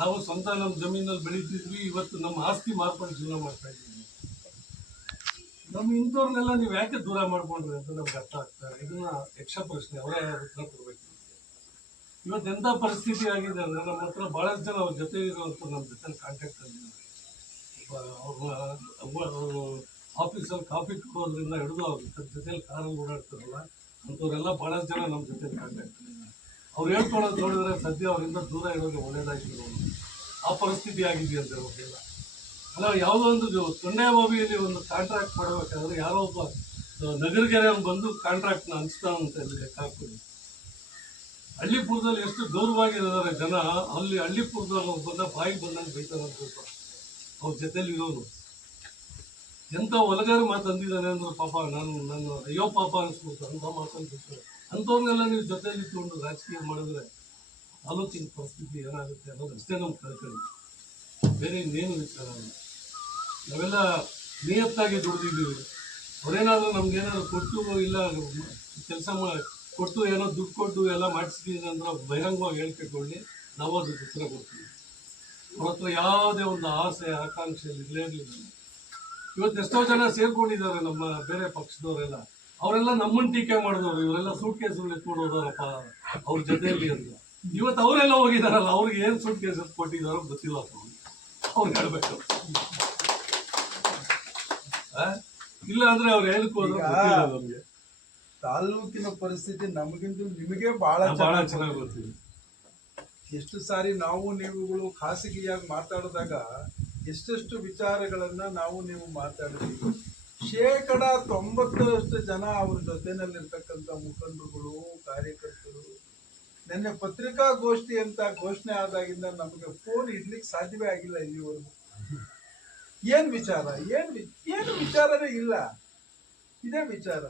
ನಾವು ಸ್ವಂತ ನಮ್ಮ ಜಮೀನಲ್ಲಿ ಬೆಳೀತಿದ್ವಿ, ಇವತ್ತು ನಮ್ಮ ಆಸ್ತಿ ಮಾರ್ಕೊಂಡು ಜೀವನ ಮಾಡ್ತಾ ಇದ್ದೀವಿ. ನಮ್ಮ ಇಂಥವ್ರನ್ನೆಲ್ಲ ನೀವು ಯಾಕೆ ದೂರ ಮಾಡ್ಕೊಂಡ್ರಿ ಅಂತ ನಮ್ಗೆ ಅರ್ಥ ಆಗ್ತಾರೆ. ಇದನ್ನ ಯಕ್ಷ ಪ್ರಶ್ನೆ, ಅವರೇ ಉತ್ತರ ಕೊಡ್ಬೇಕು. ಇವತ್ತು ಎಂಥ ಪರಿಸ್ಥಿತಿ ಆಗಿದೆ ಅಂದರೆ, ನಮ್ಮ ಹತ್ರ ಭಾಳಷ್ಟು ಜನ ಅವ್ರ ಜೊತೆ ಇರುವಂಥ ನಮ್ಮ ಜೊತೆ ಕಾಂಟ್ಯಾಕ್ಟ್ ಆಗಿದ್ದಾರೆ. ಅವರು ಆಫೀಸಲ್ಲಿ ಕಾಫಿ ಕೊಡೋದ್ರಿಂದ ಹಿಡಿದು ಅವ್ರ ಜೊತೆಲಿ ಕಾರಲ್ಲಿ ಓಡಾಡ್ತಾರಲ್ಲ, ಅಂಥವರೆಲ್ಲ ಭಾಳಷ್ಟು ಜನ ನಮ್ಮ ಜೊತೆ ಕಾಂಟ್ಯಾಕ್ಟ್ ಆಗಿದ್ದಾರೆ. ಅವ್ರು ಹೇಳ್ಕೊಳ್ಳೋದು ನೋಡಿದ್ರೆ ಸದ್ಯ ಅವರಿಂದ ದೂರ ಇರೋದು ಒಳ್ಳೇದಾಗಿರೋ ಆ ಪರಿಸ್ಥಿತಿ ಆಗಿದೆ ಅಂತ ಹೇಳ್ಬೇಕಿಲ್ಲ. ಅಲ್ಲ, ಯಾವುದೋ ಒಂದು ತೊಂಡೆ ಬಾವಿಯಲ್ಲಿ ಒಂದು ಕಾಂಟ್ರಾಕ್ಟ್ ಮಾಡಬೇಕಾದ್ರೆ ಯಾರೋ ಒಬ್ಬ ನಗರಗೆರೆ ಬಂದು ಕಾಂಟ್ರಾಕ್ಟ್ನ ಹಂಚ್ತಾನಂತ ಲೆಕ್ಕ ಹಾಕೋದು. ಹಳ್ಳಿಪುರದಲ್ಲಿ ಎಷ್ಟು ಗೌರವವಾಗಿದ್ದಾರೆ ಜನ, ಅಲ್ಲಿ ಹಳ್ಳಿಪುರದಲ್ಲಿ ಬಂದ ಬಾಯಿಗೆ ಬಂದಂಗೆ ಬೈತಾರಂತ ಅವ್ರ ಜೊತೆಲಿ ಇರೋರು. ಎಂಥ ಒಲಗಾರು ಮಾತು ಅಂದಿದ್ದಾನೆ ಅಂದ್ರೆ ಪಾಪ ನನ್ನ ಅಯ್ಯೋ ಪಾಪ ಅನಿಸ್ಬಿಡ್ತು. ಅಂಥ ಮಾತಂತ ಅಂಥವ್ರನ್ನೆಲ್ಲ ನೀವು ಜೊತೆಲಿ ಇಟ್ಕೊಂಡು ರಾಜಕೀಯ ಮಾಡಿದ್ರೆ ಆಲೋಚನೆ ಪರಿಸ್ಥಿತಿ ಏನಾಗುತ್ತೆ ಅನ್ನೋದು ಅಷ್ಟೇ ನಮ್ಮ ಕಳ್ಕೊಳ್ಳಿ, ಬೇರೆ ಇನ್ನೇನು ವಿಚಾರ ಅಲ್ಲ. ನಾವೆಲ್ಲ ನಿಯತ್ತಾಗಿ ದುಡ್ದಿದ್ದೀವಿ. ಅವರೇನಾದರೂ ನಮ್ಗೇನಾದ್ರು ಕೊಟ್ಟು, ಇಲ್ಲ ಕೆಲಸ ಕೊಟ್ಟು, ಏನೋ ದುಡ್ಡು ಕೊಟ್ಟು ಎಲ್ಲ ಮಾಡಿಸಿದೀನಿ ಅಂದ್ರೆ ಬಹಿರಂಗವಾಗಿ ಹೇಳ್ಕೊಳ್ಲಿ, ನಾವು ಅದಕ್ಕೆ ಉತ್ತರ ಕೊಡ್ತೀವಿ. ಅವ್ರ ಹತ್ರ ಯಾವುದೇ ಒಂದು ಆಸೆ ಆಕಾಂಕ್ಷೆಯಲ್ಲಿ ಇರಲೇ ಇರಲಿಲ್ಲ. ಇವತ್ತು ಎಷ್ಟೋ ಜನ ಸೇರ್ಕೊಂಡಿದ್ದಾರೆ ನಮ್ಮ ಬೇರೆ ಪಕ್ಷದವರೆಲ್ಲ, ಅವರೆಲ್ಲ ನಮ್ಮನ್ನು ಟೀಕೆ ಮಾಡಿದವರು. ಇವರೆಲ್ಲ ಸೂಟ್ ಕೇಸುಗಳು ಎತ್ಕೊಂಡು ಹೋದಾರಪ್ಪ ಅವ್ರ ಜೊತೆಯಲ್ಲಿ ಅಂತ. ಇವತ್ತು ಅವರೆಲ್ಲ ಹೋಗಿದಾರಲ್ಲ, ಅವ್ರಿಗೆ ಏನು ಸೂಟ್ ಕೇಸ್ ಕೊಟ್ಟಿದ್ದಾರೋ ಗೊತ್ತಿಲ್ಲಪ್ಪ, ಅವ್ರಿಗೆ ಹೇಳ್ಬೇಕು. ಇಲ್ಲ ಅಂದ್ರೆ ಅವ್ರು ಹೇಳಕ್ ಹೋದ್ರೆ ಗೊತ್ತಿಲ್ಲ ನಮ್ಗೆ. ತಾಲ್ಲೂಕಿನ ಪರಿಸ್ಥಿತಿ ನಮಗಿಂತ ನಿಮಗೆ ಬಹಳ ಚೆನ್ನಾಗಿ ಗೊತ್ತಿದೆ. ಎಷ್ಟು ಸಾರಿ ನಾವು ನೀವುಗಳು ಖಾಸಗಿಯಾಗಿ ಮಾತಾಡಿದಾಗ ಎಷ್ಟೆಷ್ಟು ವಿಚಾರಗಳನ್ನ ನಾವು ನೀವು ಮಾತಾಡ್ತೀವಿ. 90% ಜನ ಅವ್ರ ಜೊತೆನಲ್ಲಿರ್ತಕ್ಕಂಥ ಮುಖಂಡರುಗಳು, ಕಾರ್ಯಕರ್ತರು. ನಿನ್ನೆ ಪತ್ರಿಕಾಗೋಷ್ಠಿ ಅಂತ ಘೋಷಣೆ ಆದಾಗಿಂದ ನಮಗೆ ಫೋನ್ ಇಡ್ಲಿಕ್ಕೆ ಸಾಧ್ಯವೇ ಆಗಿಲ್ಲ ಇಲ್ಲಿವರೆಗೂ. ಏನ್ ವಿಚಾರ, ಏನು ವಿಚಾರನೇ ಇಲ್ಲ. ಇದೇ ವಿಚಾರ.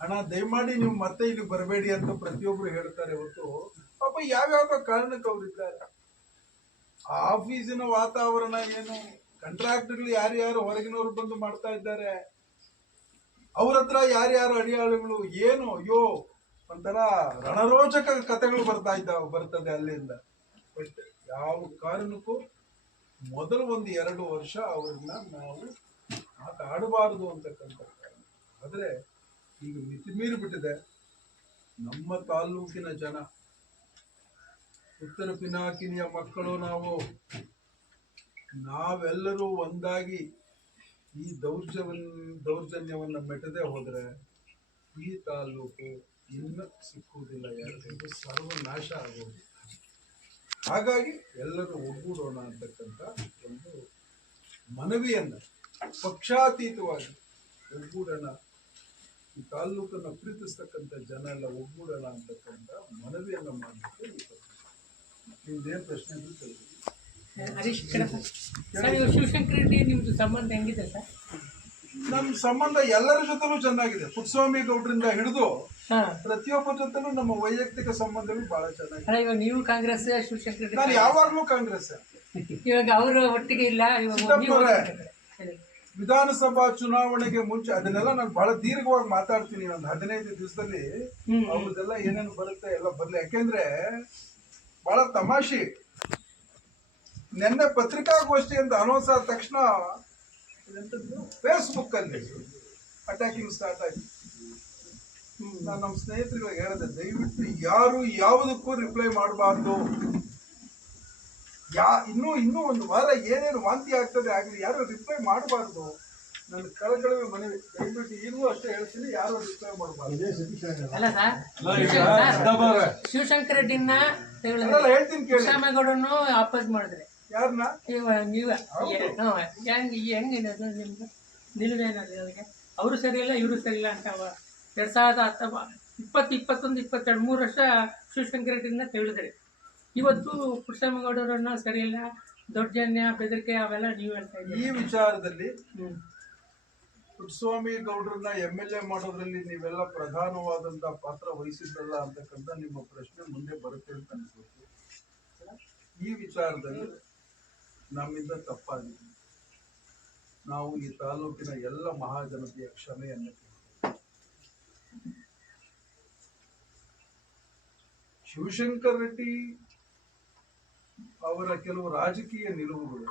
ಅಣ್ಣ ದಯಮಾಡಿ ನೀವು ಮತ್ತೆ ಇಲ್ಲಿ ಬರಬೇಡಿ ಅಂತ ಪ್ರತಿಯೊಬ್ರು ಹೇಳ್ತಾರೆ ಹೊರತು ಪಾಪ ಯಾವ್ಯಾವ ಕಾರಣಕ್ಕೆ ಅವ್ರಿದ್ದಾರೆ. ಆಫೀಸಿನ ವಾತಾವರಣ ಏನು, ಕಾಂಟ್ರಾಕ್ಟ್ಗಳು ಯಾರ್ಯಾರು ಹೊರಗಿನವ್ರು ಬಂದು ಮಾಡ್ತಾ ಇದ್ದಾರೆ, ಅವ್ರ ಹತ್ರ ಯಾರ್ಯಾರು ಅಡಿಯಾಳುಗಳು ಏನು, ಅಯ್ಯೋ ಒಂಥರ ರಣರೋಚಕ ಕಥೆಗಳು ಬರ್ತದೆ ಅಲ್ಲಿಂದ. ಬಟ್ ಯಾವ ಕಾರಣಕ್ಕೂ ಮೊದಲು 1-2 ವರ್ಷ ಅವ್ರನ್ನ ನಾವು ಮಾತಾಡಬಾರದು ಅಂತಕ್ಕಂಥ ಕಾರಣ. ಆದ್ರೆ ಈಗ ಮಿತಿ ಮೀರಿ ಬಿಟ್ಟಿದೆ. ನಮ್ಮ ತಾಲ್ಲೂಕಿನ ಜನ, ಉತ್ತರ ಪಿನಾಕಿನಿಯ ಮಕ್ಕಳು ನಾವೆಲ್ಲರೂ ಒಂದಾಗಿ ಈ ದೌರ್ಜನ್ಯವನ್ನು ಮೆಟ್ಟದೆ ಹೋದ್ರೆ ಈ ತಾಲ್ಲೂಕು ಇನ್ನು ಸಿಕ್ಕುವುದಿಲ್ಲ, ಯಾರಿಗೂ ಸರ್ವನಾಶ ಆಗೋದು. ಹಾಗಾಗಿ ಎಲ್ಲರೂ ಒಗ್ಗೂಡೋಣ ಅಂತಕ್ಕಂಥ ಒಂದು ಮನವಿಯನ್ನ ಪಕ್ಷಾತೀತವಾಗಿ ಒಗ್ಗೂಡೋಣ, ಈ ತಾಲ್ಲೂಕನ್ನು ಪ್ರೀತಿಸ್ತಕ್ಕಂಥ ಜನ ಎಲ್ಲ ಒಗ್ಗೂಡೋಣ ಅಂತಕ್ಕಂಥ ಮನವಿಯನ್ನ ಮಾಡಲಿಕ್ಕೆ ನಿಮ್ದೇನು ಪ್ರಶ್ನೆ ಇದ್ರು ಕೇಳಿ. ಹರೀಶ್ ಶಿವಶಂಕರ ರೆಡ್ಡಿ ನಿಮ್ದು ಸಂಬಂಧ ಹೆಂಗಿದೆ ಸರ್? ನಮ್ಮ ಸಂಬಂಧ ಎಲ್ಲರ ಜೊತೆಲೂ ಚೆನ್ನಾಗಿದೆ. ಪುಟ್ಟಸ್ವಾಮಿ ಗೌಡ್ರಿಂದ ಹಿಡಿದು ಪ್ರತಿಯೊಬ್ಬರ ಜೊತೆಲೂ ನಮ್ಮ ವೈಯಕ್ತಿಕ ಸಂಬಂಧಗಳು ಬಹಳ ಚೆನ್ನಾಗಿದೆ. ಇವಾಗ ನೀವು ಕಾಂಗ್ರೆಸ್, ಶಿವಶಂಕರ ರೆಡ್ಡಿ ನಾನು ಯಾವಾಗ್ಲೂ ಕಾಂಗ್ರೆಸ್. ಇವಾಗ ಅವರು ಒಟ್ಟಿಗೆ ಇಲ್ಲ. ವಿಧಾನಸಭಾ ಚುನಾವಣೆಗೆ ಮುಂಚೆ ಅದನ್ನೆಲ್ಲ ನಾನು ಬಹಳ ದೀರ್ಘವಾಗಿ ಮಾತಾಡ್ತೀನಿ. ಒಂದು 15 ದಿವಸದಲ್ಲಿ ಅವ್ರದ್ದೆಲ್ಲ ಏನೇನು ಬರುತ್ತೆ ಎಲ್ಲ ಬರ್ಲಿ. ಯಾಕೆಂದ್ರೆ ಬಹಳ ತಮಾಷೆ, ನಿನ್ನೆ ಪತ್ರಿಕಾಗೋಷ್ಠಿ ಅಂತ ಅನೌನ್ಸ್ ಆದ ತಕ್ಷಣ ಫೇಸ್ಬುಕ್ ಅಲ್ಲಿ ಅಟ್ಯಾಕಿಂಗ್ ಸ್ಟಾರ್ಟ್ ಆಯ್ತು. ನಾನು ನಮ್ಮ ಸ್ನೇಹಿತರಿಗೆ ಹೇಳಿದೆ, ದಯವಿಟ್ಟು ಯಾರು ಯಾವುದಕ್ಕೂ ರಿಪ್ಲೈ ಮಾಡಬಾರ್ದು. ಇನ್ನೂ ಒಂದು ವಾರ ಏನೇನು ವಾಂತಿ ಆಗ್ತದೆ ಆಗಲಿ, ಯಾರು ರಿಪ್ಲೈ ಮಾಡಬಾರ್ದು. ನನ್ನ ಕಳಕಳವೆ ಮನವಿ, ದಯವಿಟ್ಟು ಈಗಲೂ ಅಷ್ಟೇ ಹೇಳ್ತೀನಿ, ಯಾರು ರಿಪ್ಲೈ ಮಾಡಬಾರ್ದು. ಅಲ್ಲ ಸರ್, ಶಿವಶಂಕರ ರೆಡ್ಡಿನ ಹೇಳ್ತೀನಿ ಕೇಳಿ. ಶ್ಯಾಮೇಗೌಡನ್ನು ಆಪೋಸ್ ಮಾಡಿದ್ರೆ ಯಾರನ್ನ ನೀವು ಹೆಂಗೆ ನಿಮ್ದು ನಿಲುವೇನಲ್ಲಿ ಅದಕ್ಕೆ ಅವರು ಸರಿ ಇಲ್ಲ ಇವರು ಸರಿ ಇಲ್ಲ ಅಂತ 2020, 21, 22, 3 ವರ್ಷ ಶಿವಶಂಕರ ರೆಡ್ಡಿನ ತಿಳಿದ್ರಿ. ಇವತ್ತು ಕೃಷ್ಣೇಗೌಡರನ್ನ ಸರಿ ಇಲ್ಲ, ದೌರ್ಜನ್ಯ ಬೆದರಿಕೆ ಅವೆಲ್ಲ ನೀವು ಹೇಳ್ತಾ ಈ ಇದ್ದೀರಿ. ವಿಚಾರದಲ್ಲಿ ಪುಟ್ಟಸ್ವಾಮಿ ಗೌಡ್ರನ್ನ MLA ಮಾಡೋದ್ರಲ್ಲಿ ನೀವೆಲ್ಲ ಪ್ರಧಾನವಾದಂತ ಪಾತ್ರ ವಹಿಸಿದ್ದಲ್ಲ ಅಂತಕ್ಕಂಥ ನಿಮ್ಮ ಪ್ರಶ್ನೆ ಮುಂದೆ ಬರುತ್ತೆ ಅಂತ ಅನ್ಸುತ್ತೆ. ಈ ವಿಚಾರದಲ್ಲಿ ನಮ್ಮಿಂದ ತಪ್ಪಾಗಿದೆ. ನಾವು ಈ ತಾಲೂಕಿನ ಎಲ್ಲ ಮಹಾಜನತೆಯ ಕ್ಷಮೆಯನ್ನು ಕೇಳ್ತೇವೆ. ಶಿವಶಂಕರ್ ರೆಡ್ಡಿ ಅವರ ಕೆಲವು ರಾಜಕೀಯ ನಿಲುವುಗಳು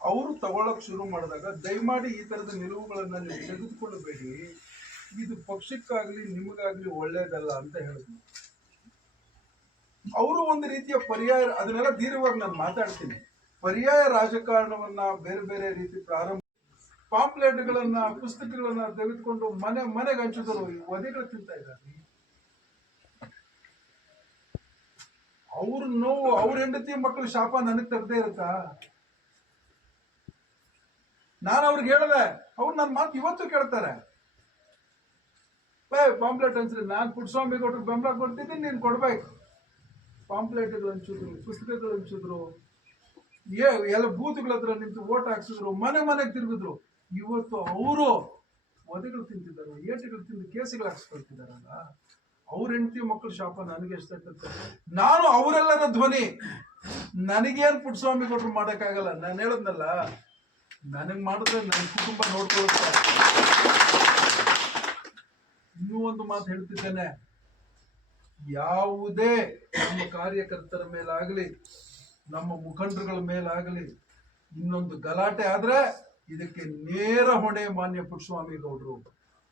ಅವರು ತಗೊಳಕ್ ಶುರು ಮಾಡಿದಾಗ ದಯಮಾಡಿ ಈ ತರದ ನಿಲುವುಗಳನ್ನ ನೀವು ತೆಗೆದುಕೊಳ್ಳಬೇಡಿ, ಇದು ಪಕ್ಷಕ್ಕಾಗ್ಲಿ ನಿಮಗಾಗ್ಲಿ ಒಳ್ಳೇದಲ್ಲ ಅಂತ ಹೇಳಿದ್ರು. ಅವರು ಒಂದು ರೀತಿಯ ಪರ್ಯಾಯ, ಅದನ್ನೆಲ್ಲ ದೀರ್ಘವಾಗಿ ನಾನು ಮಾತಾಡ್ತೀನಿ, ಪರ್ಯಾಯ ರಾಜಕಾರಣವನ್ನ ಬೇರೆ ಬೇರೆ ರೀತಿ ಪ್ರಾರಂಭ, ಪಾಂಪ್ಲೆಟ್ಗಳನ್ನ ಪುಸ್ತಕಗಳನ್ನ ತೆಗೆದುಕೊಂಡು ಮನೆಗೆ ಹಂಚಿದ್ರು, ವಧೆಗಳು ತಿಂತಾ ಇದ್ದಾರೆ. ಅವ್ರ ನೋವು, ಅವ್ರ ಹೆಂಡತಿ ಮಕ್ಕಳು ಶಾಪ ನನಗ್ ತರದೇ ಇರುತ್ತಾ? ನಾನು ಅವ್ರಿಗೆ ಹೇಳದೆ, ಅವ್ರು ನನ್ನ ಮಾತು ಇವತ್ತು ಕೇಳ್ತಾರೆ. ಪಾಂಪ್ಲೆಟ್ ಹಂಚ್ರಿ, ನಾನು ಪುಟ್ಟಸ್ವಾಮಿ ಗೌಡ್ರಿಗೆ ಬೆಂಬಲ ಕೊಡ್ತಿದ್ದೀನಿ, ನೀನು ಕೊಡ್ಬೇಕು. ಪಾಂಪ್ಲೆಟ್ಗಳು ಹಂಚಿದ್ರು, ಪುಸ್ತಕಗಳು ಹಂಚಿದ್ರು, ಎಲ್ಲ ಬೂತ್ಗಳ ಹತ್ರ ನಿಂತು ಓಟ್ ಹಾಕ್ಸಿದ್ರು, ಮನೆಗೆ ತಿರುಗಿದ್ರು. ಇವತ್ತು ಅವರು ವಧೆಗಳು ತಿಂತಿದ್ದಾರೆ, ಏಟುಗಳು ತಿಂದು ಕೇಸುಗಳು ಹಾಕ್ಸ್ಕೊಳ್ತಿದಾರಲ್ಲ, ಅವ್ರ ಹೆಂಡತಿ ಮಕ್ಕಳು ಶಾಪ ನನಗೆ ಎಷ್ಟಕ್ಕೆ. ನಾನು ಅವರೆಲ್ಲರ ಧ್ವನಿ. ನನಗೇನು ಪುಟ್ಟಸ್ವಾಮಿ ಗೌಡ್ರು ಮಾಡೋಕ್ಕಾಗಲ್ಲ. ನಾನು ಹೇಳದ್ನಲ್ಲ, ನನಗೆ ಮಾಡಿದ್ರೆ ನನ್ನ ಕುಟುಂಬ ನೋಡ್ಕೊಳ್ತಾರೆ. ಇನ್ನೂ ಒಂದು ಮಾತು ಹೇಳ್ತಿದ್ದೇನೆ, ಯಾವುದೇ ನಮ್ಮ ಕಾರ್ಯಕರ್ತರ ಮೇಲಾಗಲಿ ನಮ್ಮ ಮುಖಂಡರುಗಳ ಮೇಲಾಗಲಿ ಇನ್ನೊಂದು ಗಲಾಟೆ ಆದ್ರೆ ಇದಕ್ಕೆ ನೇರ ಹೊಣೆ ಮಾನ್ಯ ಪುಟ್ಟಸ್ವಾಮಿ ಗೌಡ್ರು.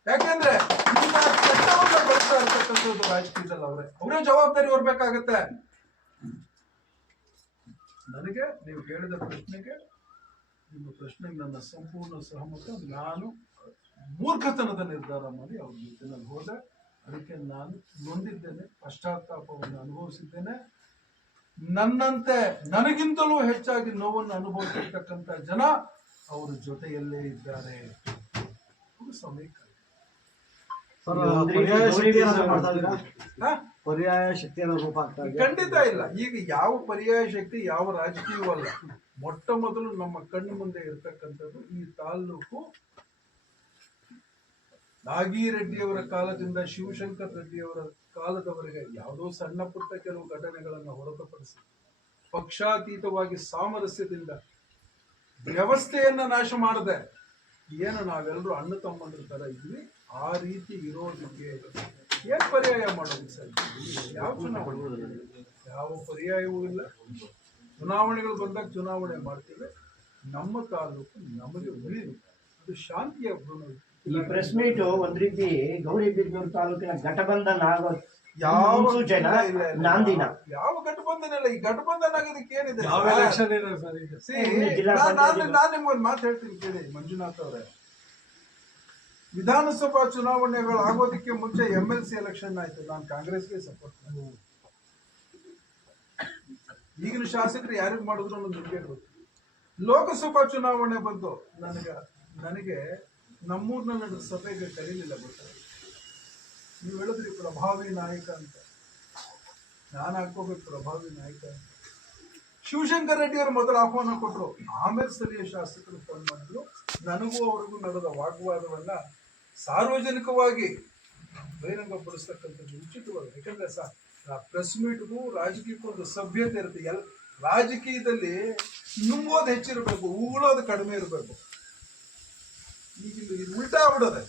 ಯಾಕೆಂದ್ರೆ ಕೆಟ್ಟವನ್ನ ಬಳಸ್ತಾ ಇರ್ತಕ್ಕಂಥದ್ದು ರಾಜಕೀಯದಲ್ಲಿ ಅವರೇ ಜವಾಬ್ದಾರಿ ಹೊರಬೇಕಾಗತ್ತೆ. ನನಗೆ ನೀವು ಕೇಳಿದ ಪ್ರಶ್ನೆಗೆ, ನಿಮ್ಮ ಪ್ರಶ್ನೆಗೆ ನನ್ನ ಸಂಪೂರ್ಣ ಸಹಮತ. ನಾನು ಮೂರ್ಖತನದ ನಿರ್ಧಾರ ಮಾಡಿ ಅವ್ರ ಜೊತೆನಲ್ಲಿ ಹೋದೆ. ಅದಕ್ಕೆ ನಾನು ನೊಂದಿದ್ದೇನೆ, ಪಶ್ಚಾತ್ತಾಪವನ್ನು ಅನುಭವಿಸಿದ್ದೇನೆ. ನನ್ನಂತೆ ನನಗಿಂತಲೂ ಹೆಚ್ಚಾಗಿ ನೋವನ್ನು ಅನುಭವಿಸಿರ್ತಕ್ಕಂಥ ಜನ ಅವರ ಜೊತೆಯಲ್ಲೇ ಇದ್ದಾರೆ. ಸಮಯ ಪರ್ಯಾಯ ಶಕ್ತಿಯನ್ನು ರೂಪ ಆಗ್ತಾ ಇದೆ. ಖಂಡಿತ ಇಲ್ಲ. ಈಗ ಯಾವ ಪರ್ಯಾಯ ಶಕ್ತಿ, ಯಾವ ರಾಜಕೀಯವಲ್ಲ. ಮೊಟ್ಟ ಮೊದಲು ನಮ್ಮ ಕಣ್ಣು ಮುಂದೆ ಇರತಕ್ಕಂಥದ್ದು ಈ ತಾಲೂಕು ನಾಗಿರೆಡ್ಡಿಯವರ ಕಾಲದಿಂದ ಶಿವಶಂಕರ್ ರೆಡ್ಡಿಯವರ ಕಾಲದವರೆಗೆ ಯಾವುದೋ ಸಣ್ಣ ಪುಟ್ಟ ಕೆಲವು ಘಟನೆಗಳನ್ನು ಹೊರತುಪಡಿಸಿ ಪಕ್ಷಾತೀತವಾಗಿ ಸಾಮರಸ್ಯದಿಂದ ವ್ಯವಸ್ಥೆಯನ್ನ ನಾಶ ಮಾಡದೆ ಏನು ನಾವೆಲ್ಲರೂ ಅಣ್ಣ ತಮ್ಮಂದ್ರ ತರ ಇದ್ವಿ, ಆ ರೀತಿ ಇರೋದಕ್ಕೆ ಏನ್ ಪರ್ಯಾಯ ಮಾಡೋದು ಸರ್? ಯಾವ ಚುನಾವಣೆ, ಯಾವ ಪರ್ಯಾಯವೂ ಇಲ್ಲ. ಚುನಾವಣೆಗಳು ಬಂದಾಗ ಚುನಾವಣೆ ಮಾಡ್ತೀವಿ. ನಮ್ಮ ತಾಲೂಕು ನಮಗೆ ಉಳಿದು ಅದು ಶಾಂತಿಯ ಈ ಪ್ರೆಸ್ ಮೀಟ್ ಒಂದ್ ರೀತಿ ಗೌರಿಬಿದನೂರು ತಾಲೂಕಿನ ಘಟಬಂಧನ ಆಗೋ ಯಾವ ಸೂಚನೆ, ನಾಂದಿನ. ಯಾವ ಘಟಬಂಧನ ಇಲ್ಲ. ಈ ಘಟಬಂಧನ ಆಗೋದಕ್ಕೆ ಏನಿದೆ? ಯಾವ ಎಲೆಕ್ಷನ್ ಇಲ್ಲ ಸರ್ ಈಗ. ನಾನು ನಿಮ್ಗೊಂದು ಮಾತು ಹೇಳ್ತೀನಿ ಕೇಳಿ ಮಂಜುನಾಥ್ ಅವರೇ. ವಿಧಾನಸಭಾ ಚುನಾವಣೆಗಳು ಆಗೋದಕ್ಕೆ ಮುಂಚೆ MLC ಎಲೆಕ್ಷನ್ ಆಯ್ತು. ನಾನು ಕಾಂಗ್ರೆಸ್ಗೆ ಸಪೋರ್ಟ್ ಮಾಡಿ. ಈಗಿನ ಶಾಸಕರು ಯಾರಿಗೆ ಮಾಡಿದ್ರು ಅನ್ನೋದು ನಿಮಗೆ ಗೊತ್ತು. ಲೋಕಸಭಾ ಚುನಾವಣೆ ಬಂತು. ನನಗೆ ನಮ್ಮೂರ್ನ ನಡೆದ ಸಭೆಗೆ ಕರೀಲಿಲ್ಲ. ಗೊತ್ತಾಗ ನೀವು ಹೇಳಿದ್ರಿ ಪ್ರಭಾವಿ ನಾಯಕ ಅಂತ. ನಾನು ಹಾಕೋಬೇಕು ಪ್ರಭಾವಿ ನಾಯಕ ಅಂತ. ಶಿವಶಂಕರ್ ರೆಡ್ಡಿ ಅವರು ಮೊದಲು ಆಹ್ವಾನ ಕೊಟ್ಟರು, ಆಮೇಲೆ ಸ್ಥಳೀಯ ಶಾಸಕರು ಫೋನ್ ಮಾಡಿದ್ರು. ನನಗೂ ಅವ್ರಿಗೂ ನಡೆದ ವಾಗ್ವಾದವನ್ನ ಸಾರ್ವಜನಿಕವಾಗಿ ಬಹಿರಂಗಪಡಿಸ್ತಕ್ಕಂಥದ್ದು ಉಚಿತವಲ್ಲ. ಯಾಕಂದ್ರೆ ಪ್ರೆಸ್ ಮೀಟ್ಗೂ ರಾಜಕೀಯಕ್ಕೂ ಒಂದು ಸಭ್ಯತೆ ಇರುತ್ತೆ. ರಾಜಕೀಯದಲ್ಲಿ ನುಂಗೋದು ಹೆಚ್ಚಿರಬೇಕು, ಉಗುಳೋದು ಕಡಿಮೆ ಇರಬೇಕು. ಈಗ ಇದು ಉಲ್ಟಾ ಆಗ್ಬಿಡೋದೆ.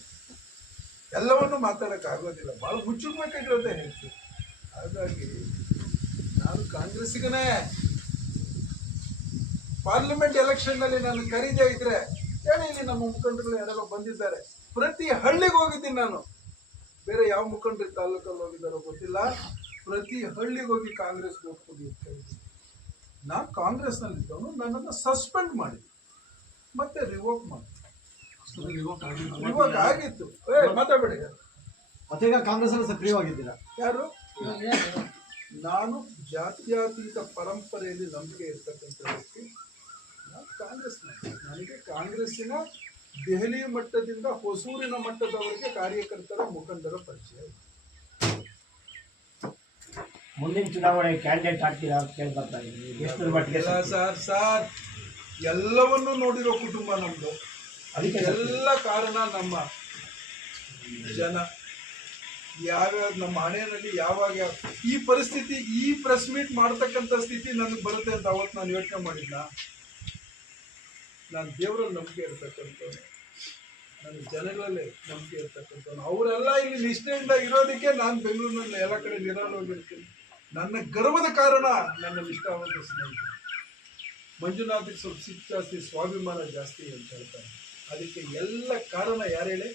ಎಲ್ಲವನ್ನೂ ಮಾತಾಡಕ್ ಆಗೋದಿಲ್ಲ, ಬಹಳ ಮುಚ್ಚಬೇಕಾಗಿರೋದೇ ಹೆಚ್ಚು. ಹಾಗಾಗಿ ನಾನು ಕಾಂಗ್ರೆಸ್ಸಿಗನೇ. ಪಾರ್ಲಿಮೆಂಟ್ ಎಲೆಕ್ಷನ್ ನಲ್ಲಿ ನಾನು ಕರೀದೇ ಇದ್ರೆ ಹೇಳಿ, ಇಲ್ಲಿ ನಮ್ಮ ಮುಖಂಡರು ಯಾರೆಲ್ಲ ಬಂದಿದ್ದಾರೆ. ಪ್ರತಿ ಹಳ್ಳಿಗೆ ಹೋಗಿದ್ದೀನಿ ನಾನು. ಬೇರೆ ಯಾವ ಮುಖಂಡರು ತಾಲೂಕಲ್ಲಿ ಹೋಗಿದ್ದಾರೋ ಗೊತ್ತಿಲ್ಲ. ಪ್ರತಿ ಹಳ್ಳಿಗೆ ಹೋಗಿ ಕಾಂಗ್ರೆಸ್ ಹೋಗ್ತೀವಿ ಅಂತ ಹೇಳಿದ್ದೀನಿ. ನಾನು ಕಾಂಗ್ರೆಸ್ನಲ್ಲಿದ್ದವನು. ನನ್ನನ್ನು ಸಸ್ಪೆಂಡ್ ಮಾಡಿ ಮತ್ತೆ ರಿವೋಕ್ ಮಾಡಿ. ರಿವೋಕ್ ಆಗಿತ್ತು. ಮಾತಾಡಬೇಡಿ. ಮತ್ತೀಗ ಕಾಂಗ್ರೆಸ್ ಅಲ್ಲಿ ಸಕ್ರಿಯವಾಗಿದ್ದೀರಾ? ಯಾರು? ನಾನು ಜಾತ್ಯತೀತ ಪರಂಪರೆಯಲ್ಲಿ ನಂಬಿಕೆ ಇರ್ತಕ್ಕಂಥ ವ್ಯಕ್ತಿ. ನಾನು ನನಗೆ ಕಾಂಗ್ರೆಸ್ಸಿನ ದೆಹಲಿ ಮಟ್ಟದಿಂದ ಹೊಸೂರಿನ ಮಟ್ಟದವರೆಗೆ ಕಾರ್ಯಕರ್ತರ ಮುಖಂಡರ ಪರಿಚಯ. ಮುಂದಿನ ಚುನಾವಣೆ ಕ್ಯಾಂಡಿಡೇಟ್ ಆಗ್ತೀರಾ ಅಂತ ಕೇಳಿ ಬರ್ತಾ ಇದ್ದೀವಿ. ಎಷ್ಟು ಮಟ್ಟಿಗೆ ಇಲ್ಲ ಸರ್ ಎಲ್ಲವನ್ನೂ ನೋಡಿರೋ ಕುಟುಂಬ ನಮ್ದು. ಅದಕ್ಕೆ ಎಲ್ಲ ಕಾರಣ ನಮ್ಮ ಜನ. ಯಾವ್ಯಾವ ನಮ್ಮ ಹಣೆಯಲ್ಲಿ ಯಾವಾಗ ಈ ಪರಿಸ್ಥಿತಿ, ಈ ಪ್ರೆಸ್ ಮೀಟ್ ಮಾಡ್ತಕ್ಕಂಥ ಸ್ಥಿತಿ ನನಗೆ ಬರುತ್ತೆ ಅಂತ ಅವತ್ತು ನಾನು ಯೋಚನೆ ಮಾಡಿದ್ನ. ನಾನು ದೇವರಲ್ಲಿ ನಂಬಿಕೆ ಇರ್ತಕ್ಕಂಥವ್ನು, ನನ್ನ ಜನಗಳಲ್ಲಿ ನಂಬಿಕೆ ಇರ್ತಕ್ಕಂಥವ್ನು. ಅವರೆಲ್ಲ ಇಲ್ಲಿ ನಿಷ್ಠೆಯಿಂದ ಇರೋದಕ್ಕೆ ನಾನು ಬೆಂಗಳೂರಿನಲ್ಲಿ ಎಲ್ಲ ಕಡೆ ನಿರಾಳವಾಗಿರ್ತೀನಿ. ನನ್ನ ಗರ್ವದ ಕಾರಣ ನನ್ನ ನಿಷ್ಠಾವಂತ ಸ್ನೇಹಿತರು. ಮಂಜುನಾಥಿಗೆ ಸ್ವಲ್ಪ ಸಿಟ್ಟು ಜಾಸ್ತಿ, ಸ್ವಾಭಿಮಾನ ಜಾಸ್ತಿ ಅಂತ ಹೇಳ್ತಾರೆ. ಅದಕ್ಕೆ ಎಲ್ಲ ಕಾರಣ ಯಾರು ಹೇಳಿ?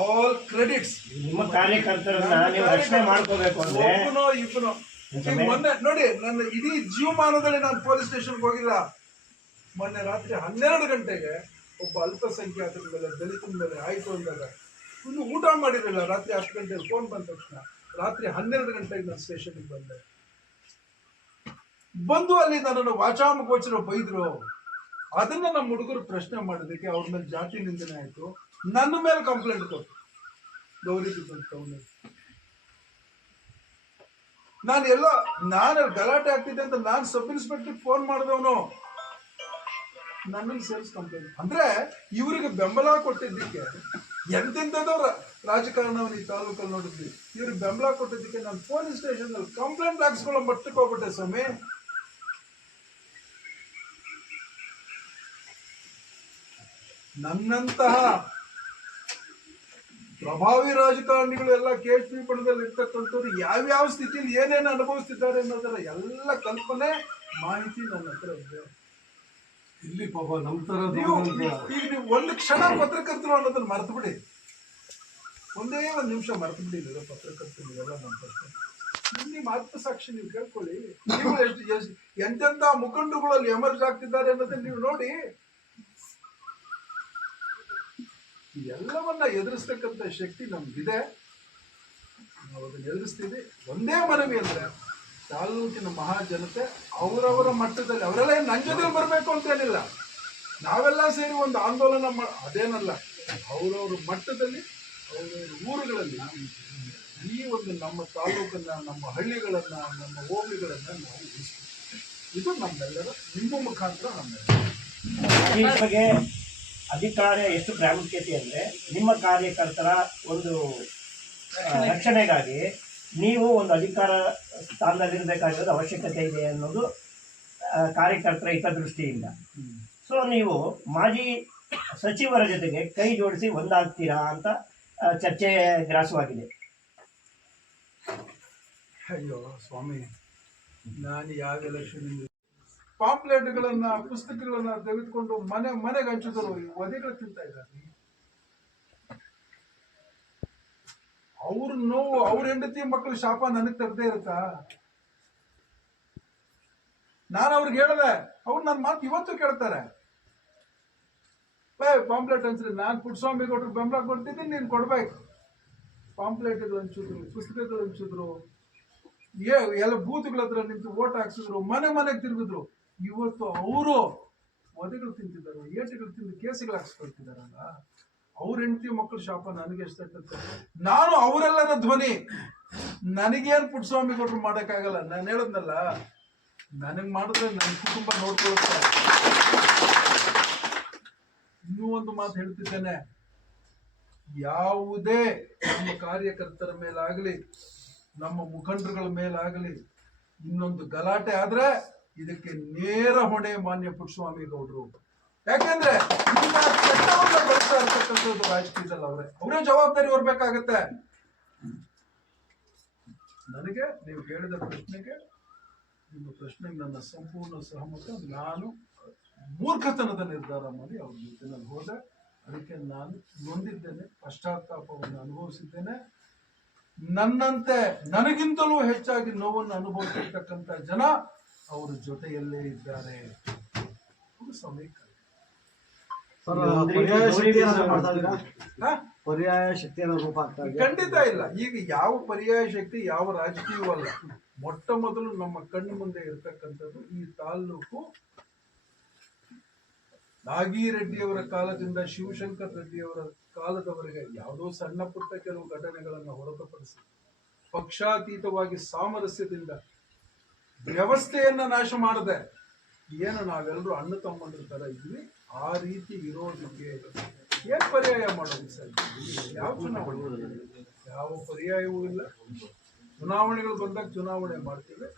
ಆಲ್ ಕ್ರೆಡಿಟ್ಸ್ ನಿಮ್ಮ ಕಾರ್ಯಕರ್ತರನ್ನ ನೀವು ರಕ್ಷಣೆ ಮಾಡ್ಕೋಬೇಕು ಅಂದ್ರೆ ಇಬ್ಬನು. ಮೊನ್ನೆ ನೋಡಿ, ನನ್ನ ಇಡೀ ಜೀವಮಾನದಲ್ಲಿ ನಾನು ಪೊಲೀಸ್ ಸ್ಟೇಷನ್ಗೆ ಹೋಗಿಲ್ಲ. ಮೊನ್ನೆ ರಾತ್ರಿ 12 ಗಂಟೆಗೆ ಒಬ್ಬ ಅಲ್ಪಸಂಖ್ಯಾತರ ಮೇಲೆ, ದಲಿತರ ಮೇಲೆ ಆಯ್ತು ಅಂದಾಗ ಇನ್ನು ಊಟ ಮಾಡಿರಲಿಲ್ಲ. ರಾತ್ರಿ 10 ಗಂಟೆಗೆ ಫೋನ್ ಬಂದ ತಕ್ಷಣ ರಾತ್ರಿ 12 ಗಂಟೆಗೆ ನಾನು ಸ್ಟೇಷನ್ಗೆ ಬಂದು ಅಲ್ಲಿ ನನ್ನನ್ನು ವಾಚಾಮಗೋಚರ ಬೈದ್ರು. ಅದನ್ನ ನಮ್ಮ ಹುಡುಗರು ಪ್ರಶ್ನೆ ಮಾಡೋದಕ್ಕೆ ಅವ್ರ ಮೇಲೆ ಜಾತಿ ನಿಂದನೆ ಆಯ್ತು. ನನ್ನ ಮೇಲೆ ಕಂಪ್ಲೇಂಟ್ ಕೊಟ್ಟು ಗೌರಿ ಬಿದ್ದಂತವನು. ನಾನು ಗಲಾಟೆ ಆಗ್ತಿದೆ ಅಂತ ನಾನು ಸಬ್ ಇನ್ಸ್ಪೆಕ್ಟರ್ ಫೋನ್ ಮಾಡಿದವನು. ನನ್ನಲ್ಲಿ ಸೇಲ್ಸ್ ಕಂಪ್ಲೇಂಟ್ ಅಂದ್ರೆ ಇವರಿಗೆ ಬೆಂಬಲ ಕೊಟ್ಟಿದ್ದಕ್ಕೆ ಎಂತೆಂಥದೋ ರಾಜಕಾರಣವನ್ನು ಈ ತಾಲೂಕಲ್ಲಿ ನೋಡಿದ್ವಿ. ಇವ್ರಿಗೆ ಬೆಂಬಲ ಕೊಟ್ಟಿದ್ದಕ್ಕೆ ನಾನು ಪೊಲೀಸ್ ಸ್ಟೇಷನ್ ಅಲ್ಲಿ ಕಂಪ್ಲೇಂಟ್ ಹಾಕ್ಸ್ಕೊಳ್ಳೋ ಮಟ್ಟಕ್ಕೆ ಹೋಗ್ಬಿಟ್ಟೆ ಸ್ವಾಮಿ. ನನ್ನಂತಹ ಪ್ರಭಾವಿ ರಾಜಕಾರಣಿಗಳು ಎಲ್ಲ KHP ಪಣದಲ್ಲಿ ಇರ್ತಕ್ಕಂಥವ್ರು ಯಾವ್ಯಾವ ಸ್ಥಿತಿಯಲ್ಲಿ ಏನೇನು ಅನುಭವಿಸ್ತಿದ್ದಾರೆ ಅನ್ನೋದರ ಎಲ್ಲ ಕಲ್ಪನೆ, ಮಾಹಿತಿ ನನ್ನ ಹತ್ರ ಇದೆ. ಇಲ್ಲಿ ಪಾಪ ನಮ್ಮ ತರ ಈಗ ನೀವು ಒಂದು ಕ್ಷಣ ಪತ್ರಕರ್ತರು ಅನ್ನೋದನ್ನ ಮರ್ತು ಬಿಡಿ. ಒಂದೇ ಒಂದು ನಿಮಿಷ ಮರ್ತು ಬಿಡಿ. ಪತ್ರಕರ್ತರಿಗೆಲ್ಲ ನಮ್ಮ ಪ್ರಶ್ನೆ, ನಿಮ್ಮ ಆತ್ಮಸಾಕ್ಷಿ ನೀವು ಕೇಳ್ಕೊಳ್ಳಿ. ನೀವು ಎಷ್ಟು ಎಂತೆಂಥ ಮುಖಂಡರುಗಳಲ್ಲಿ ಎಮರ್ಜ್ ಆಗ್ತಿದ್ದಾರೆ ಅನ್ನೋದನ್ನ ನೀವು ನೋಡಿ. ಎಲ್ಲವನ್ನ ಎದುರಿಸ್ತಕ್ಕಂಥ ಶಕ್ತಿ ನಮ್ಗಿದೆ. ನಾವು ಅದನ್ನ ಎದುರಿಸ್ತೀವಿ. ಒಂದೇ ಮನವಿ ಅಂದ್ರೆ ತಾಲೂಕಿನ ಮಹಾಜನತೆ ಅವರವರ ಮಟ್ಟದಲ್ಲಿ, ಅವರೆಲ್ಲ ನನ್ನ ಜೊತೆ ಬರಬೇಕು ಅಂತೇನಿಲ್ಲ, ನಾವೆಲ್ಲ ಸೇರಿ ಒಂದು ಆಂದೋಲನ ಅದೇನಲ್ಲ, ಅವರವ್ರ ಮಟ್ಟದಲ್ಲಿ ಅವರವ್ರ ಊರುಗಳಲ್ಲಿ ಈ ಒಂದು ನಮ್ಮ ತಾಲೂಕನ್ನ, ನಮ್ಮ ಹಳ್ಳಿಗಳನ್ನ, ನಮ್ಮ ಹೋಬಳಿಗಳನ್ನ ನಾವು ಉಳಿಸ್ತೀವಿ. ಇದು ನಮ್ಮೆಲ್ಲರ, ನಿಮ್ಮ ಮುಖಾಂತರ ಬಗ್ಗೆ ಅಧಿಕಾರ ಎಷ್ಟು ಪ್ರಾಮುಖ್ಯತೆ ಅಂದರೆ ನಿಮ್ಮ ಕಾರ್ಯಕರ್ತರ ಒಂದು ರಕ್ಷಣೆಗಾಗಿ ನೀವು ಒಂದು ಅಧಿಕಾರ ಸ್ಥಾನದಲ್ಲಿರಬೇಕಾಗಿರೋದು ಅವಶ್ಯಕತೆ ಇದೆ ಅನ್ನೋದು ಕಾರ್ಯಕರ್ತರ ಹಿತದೃಷ್ಟಿಯಿಂದ. ಸೊ ನೀವು ಮಾಜಿ ಸಚಿವರ ಜೊತೆಗೆ ಕೈ ಜೋಡಿಸಿ ಒಂದಾಗ್ತೀರಾ ಅಂತ ಚರ್ಚೆ ಗ್ರಾಸವಾಗಿದೆ. ಅಯ್ಯೋ ಸ್ವಾಮಿ, ನಾನು ಯಾವ ಎಲೆಕ್ಷನ್ ಪಾಂಪ್ಲೆಟ್ಗಳನ್ನ, ಪುಸ್ತಕಗಳನ್ನ ತೆಗೆದುಕೊಂಡು ಮನೆಗೆ ಹಂಚಿದ್ರು ಒದೆಗಳು ತಿಂತಾ ಇದ್ದಾರೆ. ಅವ್ರ ನೋವು, ಅವ್ರ ಹೆಂಡತಿ ಮಕ್ಕಳು ಶಾಪ ನನಗೆ ತರದೇ ಇರುತ್ತಾ? ನಾನು ಅವ್ರಿಗೆ ಹೇಳ್ದೆ, ಅವ್ರು ನನ್ನ ಮಾತು ಇವತ್ತು ಕೇಳ್ತಾರೆ. ಪಾಂಪ್ಲೆಟ್ ಹಂಚ್ರಿ, ನಾನು ಪುಟ್ಟಸ್ವಾಮಿ ಕೊಟ್ಟರು ಬೆಂಬಲ ಕೊಡ್ತಿದ್ದೀನಿ, ನೀನು ಕೊಡ್ಬೇಕು. ಪಾಂಪ್ಲೆಟ್ಗಳು ಹಂಚಿದ್ರು, ಪುಸ್ತಕಗಳು ಹಂಚಿದ್ರು, ಎಲ್ಲ ಬೂತ್ಗಳ ಹತ್ರ ನಿಂತು ಓಟ್ ಹಾಕ್ಸಿದ್ರು, ಮನೆಗೆ ತಿರುಗಿದ್ರು. ಇವತ್ತು ಅವರು ಒದೆಗಳು ತಿಂತಿದ್ದಾರೆ, ಏಟುಗಳು ತಿಂದು ಕೇಸುಗಳು ಹಾಕ್ಸ್ಕೊಳ್ತಿದಾರಲ್ಲ. ಅವ್ರ ಹೆಂಡತಿ ಮಕ್ಕಳು ಶಾಪ ನನಗೆ ಎಷ್ಟುತ್ತೆ? ನಾನು ಅವರೆಲ್ಲರ ಧ್ವನಿ. ನನಗೇನು ಪುಟ್ಟಸ್ವಾಮಿ ಕೊಟ್ಟರು ಮಾಡೋಕ್ಕಾಗಲ್ಲ. ನಾನು ಹೇಳದ್ನಲ್ಲ, ನನಗೆ ಮಾಡಿದ್ರೆ ನನ್ನ ಕುಟುಂಬ ನೋಡ್ಕೊಳ್ತಾರೆ. ಇನ್ನೂ ಒಂದು ಮಾತು ಹೇಳ್ತಿದ್ದೇನೆ, ಯಾವುದೇ ನಮ್ಮ ಕಾರ್ಯಕರ್ತರ ಮೇಲಾಗಲಿ, ನಮ್ಮ ಮುಖಂಡರುಗಳ ಮೇಲಾಗಲಿ ಇನ್ನೊಂದು ಗಲಾಟೆ ಆದ್ರೆ ಇದಕ್ಕೆ ನೇರ ಹೊಣೆ ಮಾನ್ಯ ಪುಟ್ಟಸ್ವಾಮಿ ಗೌಡರು. ಯಾಕೆಂದ್ರೆ ಕೆಟ್ಟವನ್ನ ಬಳಸ್ತಾ ಇರ್ತಕ್ಕಂಥದ್ದು ರಾಜಕೀಯದಲ್ಲಿ ಅವರೇ ಜವಾಬ್ದಾರಿ ಹೊರಬೇಕಾಗತ್ತೆ. ನನಗೆ ನೀವು ಕೇಳಿದ ಪ್ರಶ್ನೆಗೆ, ನಿಮ್ಮ ಪ್ರಶ್ನೆಗೆ ನನ್ನ ಸಂಪೂರ್ಣ ಸಹಮತ. ನಾನು ಮೂರ್ಖತನದ ನಿರ್ಧಾರ ಮಾಡಿ ಅವ್ರ ಜೊತೆನಲ್ಲಿ ಹೋದೆ. ಅದಕ್ಕೆ ನಾನು ನೊಂದಿದ್ದೇನೆ, ಪಶ್ಚಾತ್ತಾಪವನ್ನು ಅನುಭವಿಸಿದ್ದೇನೆ. ನನ್ನಂತೆ ನನಗಿಂತಲೂ ಹೆಚ್ಚಾಗಿ ನೋವನ್ನು ಅನುಭವಿಸಿರ್ತಕ್ಕಂಥ ಜನ ಅವರ ಜೊತೆಯಲ್ಲೇ ಇದ್ದಾರೆ. ಪರ್ಯಾಯ ಶಕ್ತಿಯನ್ನು ರೂಪ ಆಗ್ತಾ ಇದೆ. ಖಂಡಿತ ಇಲ್ಲ. ಈಗ ಯಾವ ಪರ್ಯಾಯ ಶಕ್ತಿ, ಯಾವ ರಾಜಕೀಯವಲ್ಲ. ಮೊಟ್ಟ ಮೊದಲು ನಮ್ಮ ಕಣ್ಣು ಮುಂದೆ ಇರತಕ್ಕಂಥದ್ದು ಈ ತಾಲೂಕು ನಾಗಿರೆಡ್ಡಿಯವರ ಕಾಲದಿಂದ ಶಿವಶಂಕರ್ ರೆಡ್ಡಿಯವರ ಕಾಲದವರೆಗೆ ಯಾವುದೋ ಸಣ್ಣ ಪುಟ್ಟ ಕೆಲವು ಘಟನೆಗಳನ್ನು ಹೊರತುಪಡಿಸಿ ಪಕ್ಷಾತೀತವಾಗಿ ಸಾಮರಸ್ಯದಿಂದ ವ್ಯವಸ್ಥೆಯನ್ನ ನಾಶ ಮಾಡದೆ ಏನು ನಾವೆಲ್ಲರೂ ಅಣ್ಣ ತಮ್ಮಂದ್ರ ತರ ಇದ್ವಿ ಆ ರೀತಿ ಇರೋದಕ್ಕೆ ಏನ್ ಪರ್ಯಾಯ ಮಾಡೋದು ಸರ್? ಯಾವ ಚುನಾವಣೆ? ಯಾವ ಪರ್ಯಾಯವೂ ಇಲ್ಲ. ಚುನಾವಣೆಗಳು ಬಂದಾಗ ಚುನಾವಣೆ ಮಾಡ್ತೇವೆ.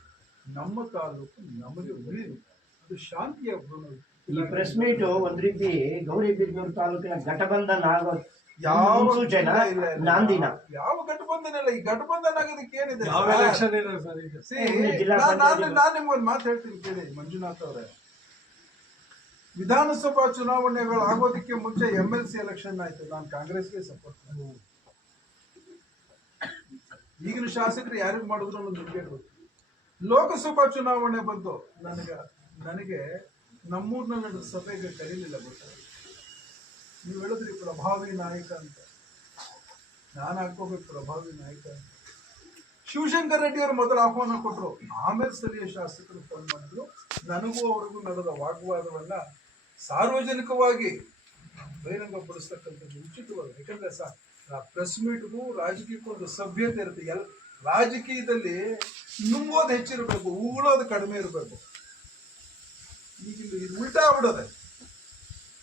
ನಮ್ಮ ತಾಲೂಕು ನಮಗೆ ಉಳಿದು ಅದು ಶಾಂತಿಯ ಗುಣ. ಈ ಪ್ರೆಸ್ ಮೀಟ್ ಒಂದ್ ರೀತಿ ಗೌರಿಬಿದನೂರು ತಾಲೂಕಿನ ಘಟಬಂಧನ ಆಗೋ ಯಾವ ಸೂಚನೆ, ಇಲ್ಲ, ಇಲ್ಲ. ನಾಂದಿನ. ಯಾವ ಘಟಬಂಧನ ಇಲ್ಲ. ಈ ಘಟಬಂಧನ ಆಗೋದಕ್ಕೆ ಏನಿದೆ ಯಾವ ಸರ್? ಎಲೆಕ್ಷನ್ ಇಲ್ಲ ಸರ್ ಈಗ. ಜಿಲ್ಲಾ ನಾನು ನಿಮ್ಗೊಂದು ಮಾತು ಹೇಳ್ತೀನಿ ಕೇಳಿ ಮಂಜುನಾಥ್ ಅವರೇ. ವಿಧಾನಸಭಾ ಚುನಾವಣೆಗಳು ಆಗೋದಕ್ಕೆ ಮುಂಚೆ MLC ಎಲೆಕ್ಷನ್ ಆಯ್ತು. ನಾನು ಕಾಂಗ್ರೆಸ್ಗೆ ಸಪೋರ್ಟ್ ಮಾಡಿದೆ. ಈಗಿನ ಶಾಸಕರು ಯಾರಿಗೆ ಮಾಡಿದ್ರು ಅನ್ನೋದು ನಿಮಗೆ ಗೊತ್ತು. ಲೋಕಸಭಾ ಚುನಾವಣೆ ಬಂತು. ನನಗೆ ನಮ್ಮೂರ್ನ ನಡೆದ ಸಭೆಗೆ ಕರೀಲಿಲ್ಲ. ಗೊತ್ತಾಗ ನೀವು ಹೇಳಿದ್ರಿ ಪ್ರಭಾವಿ ನಾಯಕ ಅಂತ. ನಾನು ಹಾಕೋಬೇಕು ಪ್ರಭಾವಿ ನಾಯಕ ಅಂತ. ಶಿವಶಂಕರ್ ರೆಡ್ಡಿ ಅವರು ಮೊದಲು ಆಹ್ವಾನ ಕೊಟ್ಟರು. ಆಮೇಲೆ ಸ್ಥಳೀಯ ಶಾಸಕರು ಫೋನ್ ಮಾಡಿದ್ರು. ನನಗೂ ಅವ್ರಿಗೂ ನಡೆದ ವಾಗ್ವಾದವನ್ನ ಸಾರ್ವಜನಿಕವಾಗಿ ಬಹಿರಂಗಪಡಿಸ್ತಕ್ಕಂಥದ್ದು ಉಚಿತವಾಗಿ. ಯಾಕಂದ್ರೆ ಪ್ರೆಸ್ ಮೀಟ್ಗೂ ರಾಜಕೀಯಕ್ಕೂ ಒಂದು ಸಭ್ಯತೆ ಇರುತ್ತೆ. ರಾಜಕೀಯದಲ್ಲಿ ನುಂಗೋದು ಹೆಚ್ಚಿರಬೇಕು, ಉಗುಳೋದು ಕಡಿಮೆ ಇರಬೇಕು. ಈಗ ಇದು ಉಲ್ಟಾ ಆಗ್ಬಿಡೋದೆ.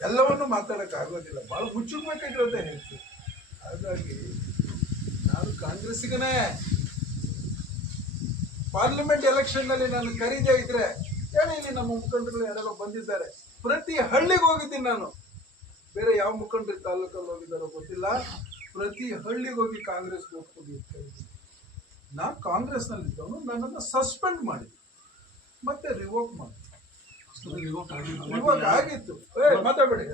ಎಲ್ಲವನ್ನೂ ಮಾತಾಡಕ್ ಆಗೋದಿಲ್ಲ. ಬಹಳ ಮುಚ್ಚಬೇಕಾಗಿರೋದೇ ಹೆಚ್ಚು. ಹಾಗಾಗಿ ನಾನು ಕಾಂಗ್ರೆಸ್ಸಿಗನೇ. ಪಾರ್ಲಿಮೆಂಟ್ ಎಲೆಕ್ಷನ್ ನಲ್ಲಿ ನಾನು ಕರೀದೇ ಇದ್ರೆ ಹೇಳಿ, ಇಲ್ಲಿ ನಮ್ಮ ಮುಖಂಡರು ಯಾರೋ ಬಂದಿದ್ದಾರೆ. ಪ್ರತಿ ಹಳ್ಳಿಗೆ ಹೋಗಿದ್ದೀನಿ ನಾನು. ಬೇರೆ ಯಾವ ಮುಖಂಡರು ತಾಲೂಕಲ್ಲಿ ಹೋಗಿದ್ದಾರೋ ಗೊತ್ತಿಲ್ಲ. ಪ್ರತಿ ಹಳ್ಳಿಗೆ ಹೋಗಿ ಕಾಂಗ್ರೆಸ್ ವೋಟ್ ಕೊಡಿ ಅಂತ ಹೇಳಿದ್ದೀನಿ. ನಾನು ಕಾಂಗ್ರೆಸ್ನಲ್ಲಿದ್ದವನು. ನನ್ನನ್ನು ಸಸ್ಪೆಂಡ್ ಮಾಡಿ ಮತ್ತೆ ರಿವೋಕ್ ಮಾಡಿ. ರಿವೋಕ್ ಆಗಿತ್ತು. ಮಾತಾಡಬೇಡಿ.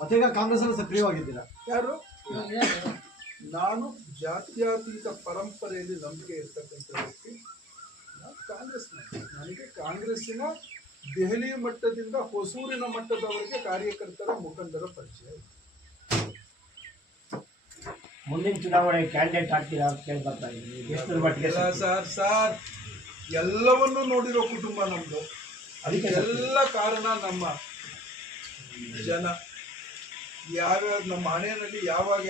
ಮತ್ತೆ ಈಗ ಕಾಂಗ್ರೆಸ್ ಅಲ್ಲಿ ಸಕ್ರಿಯವಾಗಿದ್ದೀರಾ? ಯಾರು? ನಾನು ಜಾತ್ಯತೀತ ಪರಂಪರೆಯಲ್ಲಿ ನಂಬಿಕೆ ಇರ್ತಕ್ಕಂಥ ವ್ಯಕ್ತಿ. ನಾನು ನನಗೆ ಕಾಂಗ್ರೆಸ್ಸಿನ ದೆಹಲಿ ಮಟ್ಟದಿಂದ ಹೊಸೂರಿನ ಮಟ್ಟದವರೆಗೆ ಕಾರ್ಯಕರ್ತರ ಮುಖಂಡರ ಪರಿಚಯ. ಮುಂದಿನ ಚುನಾವಣೆ ಕ್ಯಾಂಡಿಡೇಟ್ ಆಗ್ತೀರಾ ಅಂತ ಕೇಳಿ ಬರ್ತಾ ಇದ್ದೀನಿ. ಎಷ್ಟರ ಮಟ್ಟಿಗೆ ಸರ್ ಎಲ್ಲವನ್ನೂ ನೋಡಿರೋ ಕುಟುಂಬ ನಮ್ದು. ಅದಕ್ಕೆ ಎಲ್ಲ ಕಾರಣ ನಮ್ಮ ಜನ. ಯಾವ್ಯಾವ ನಮ್ಮ ಹಣೆಯಲ್ಲಿ ಯಾವಾಗ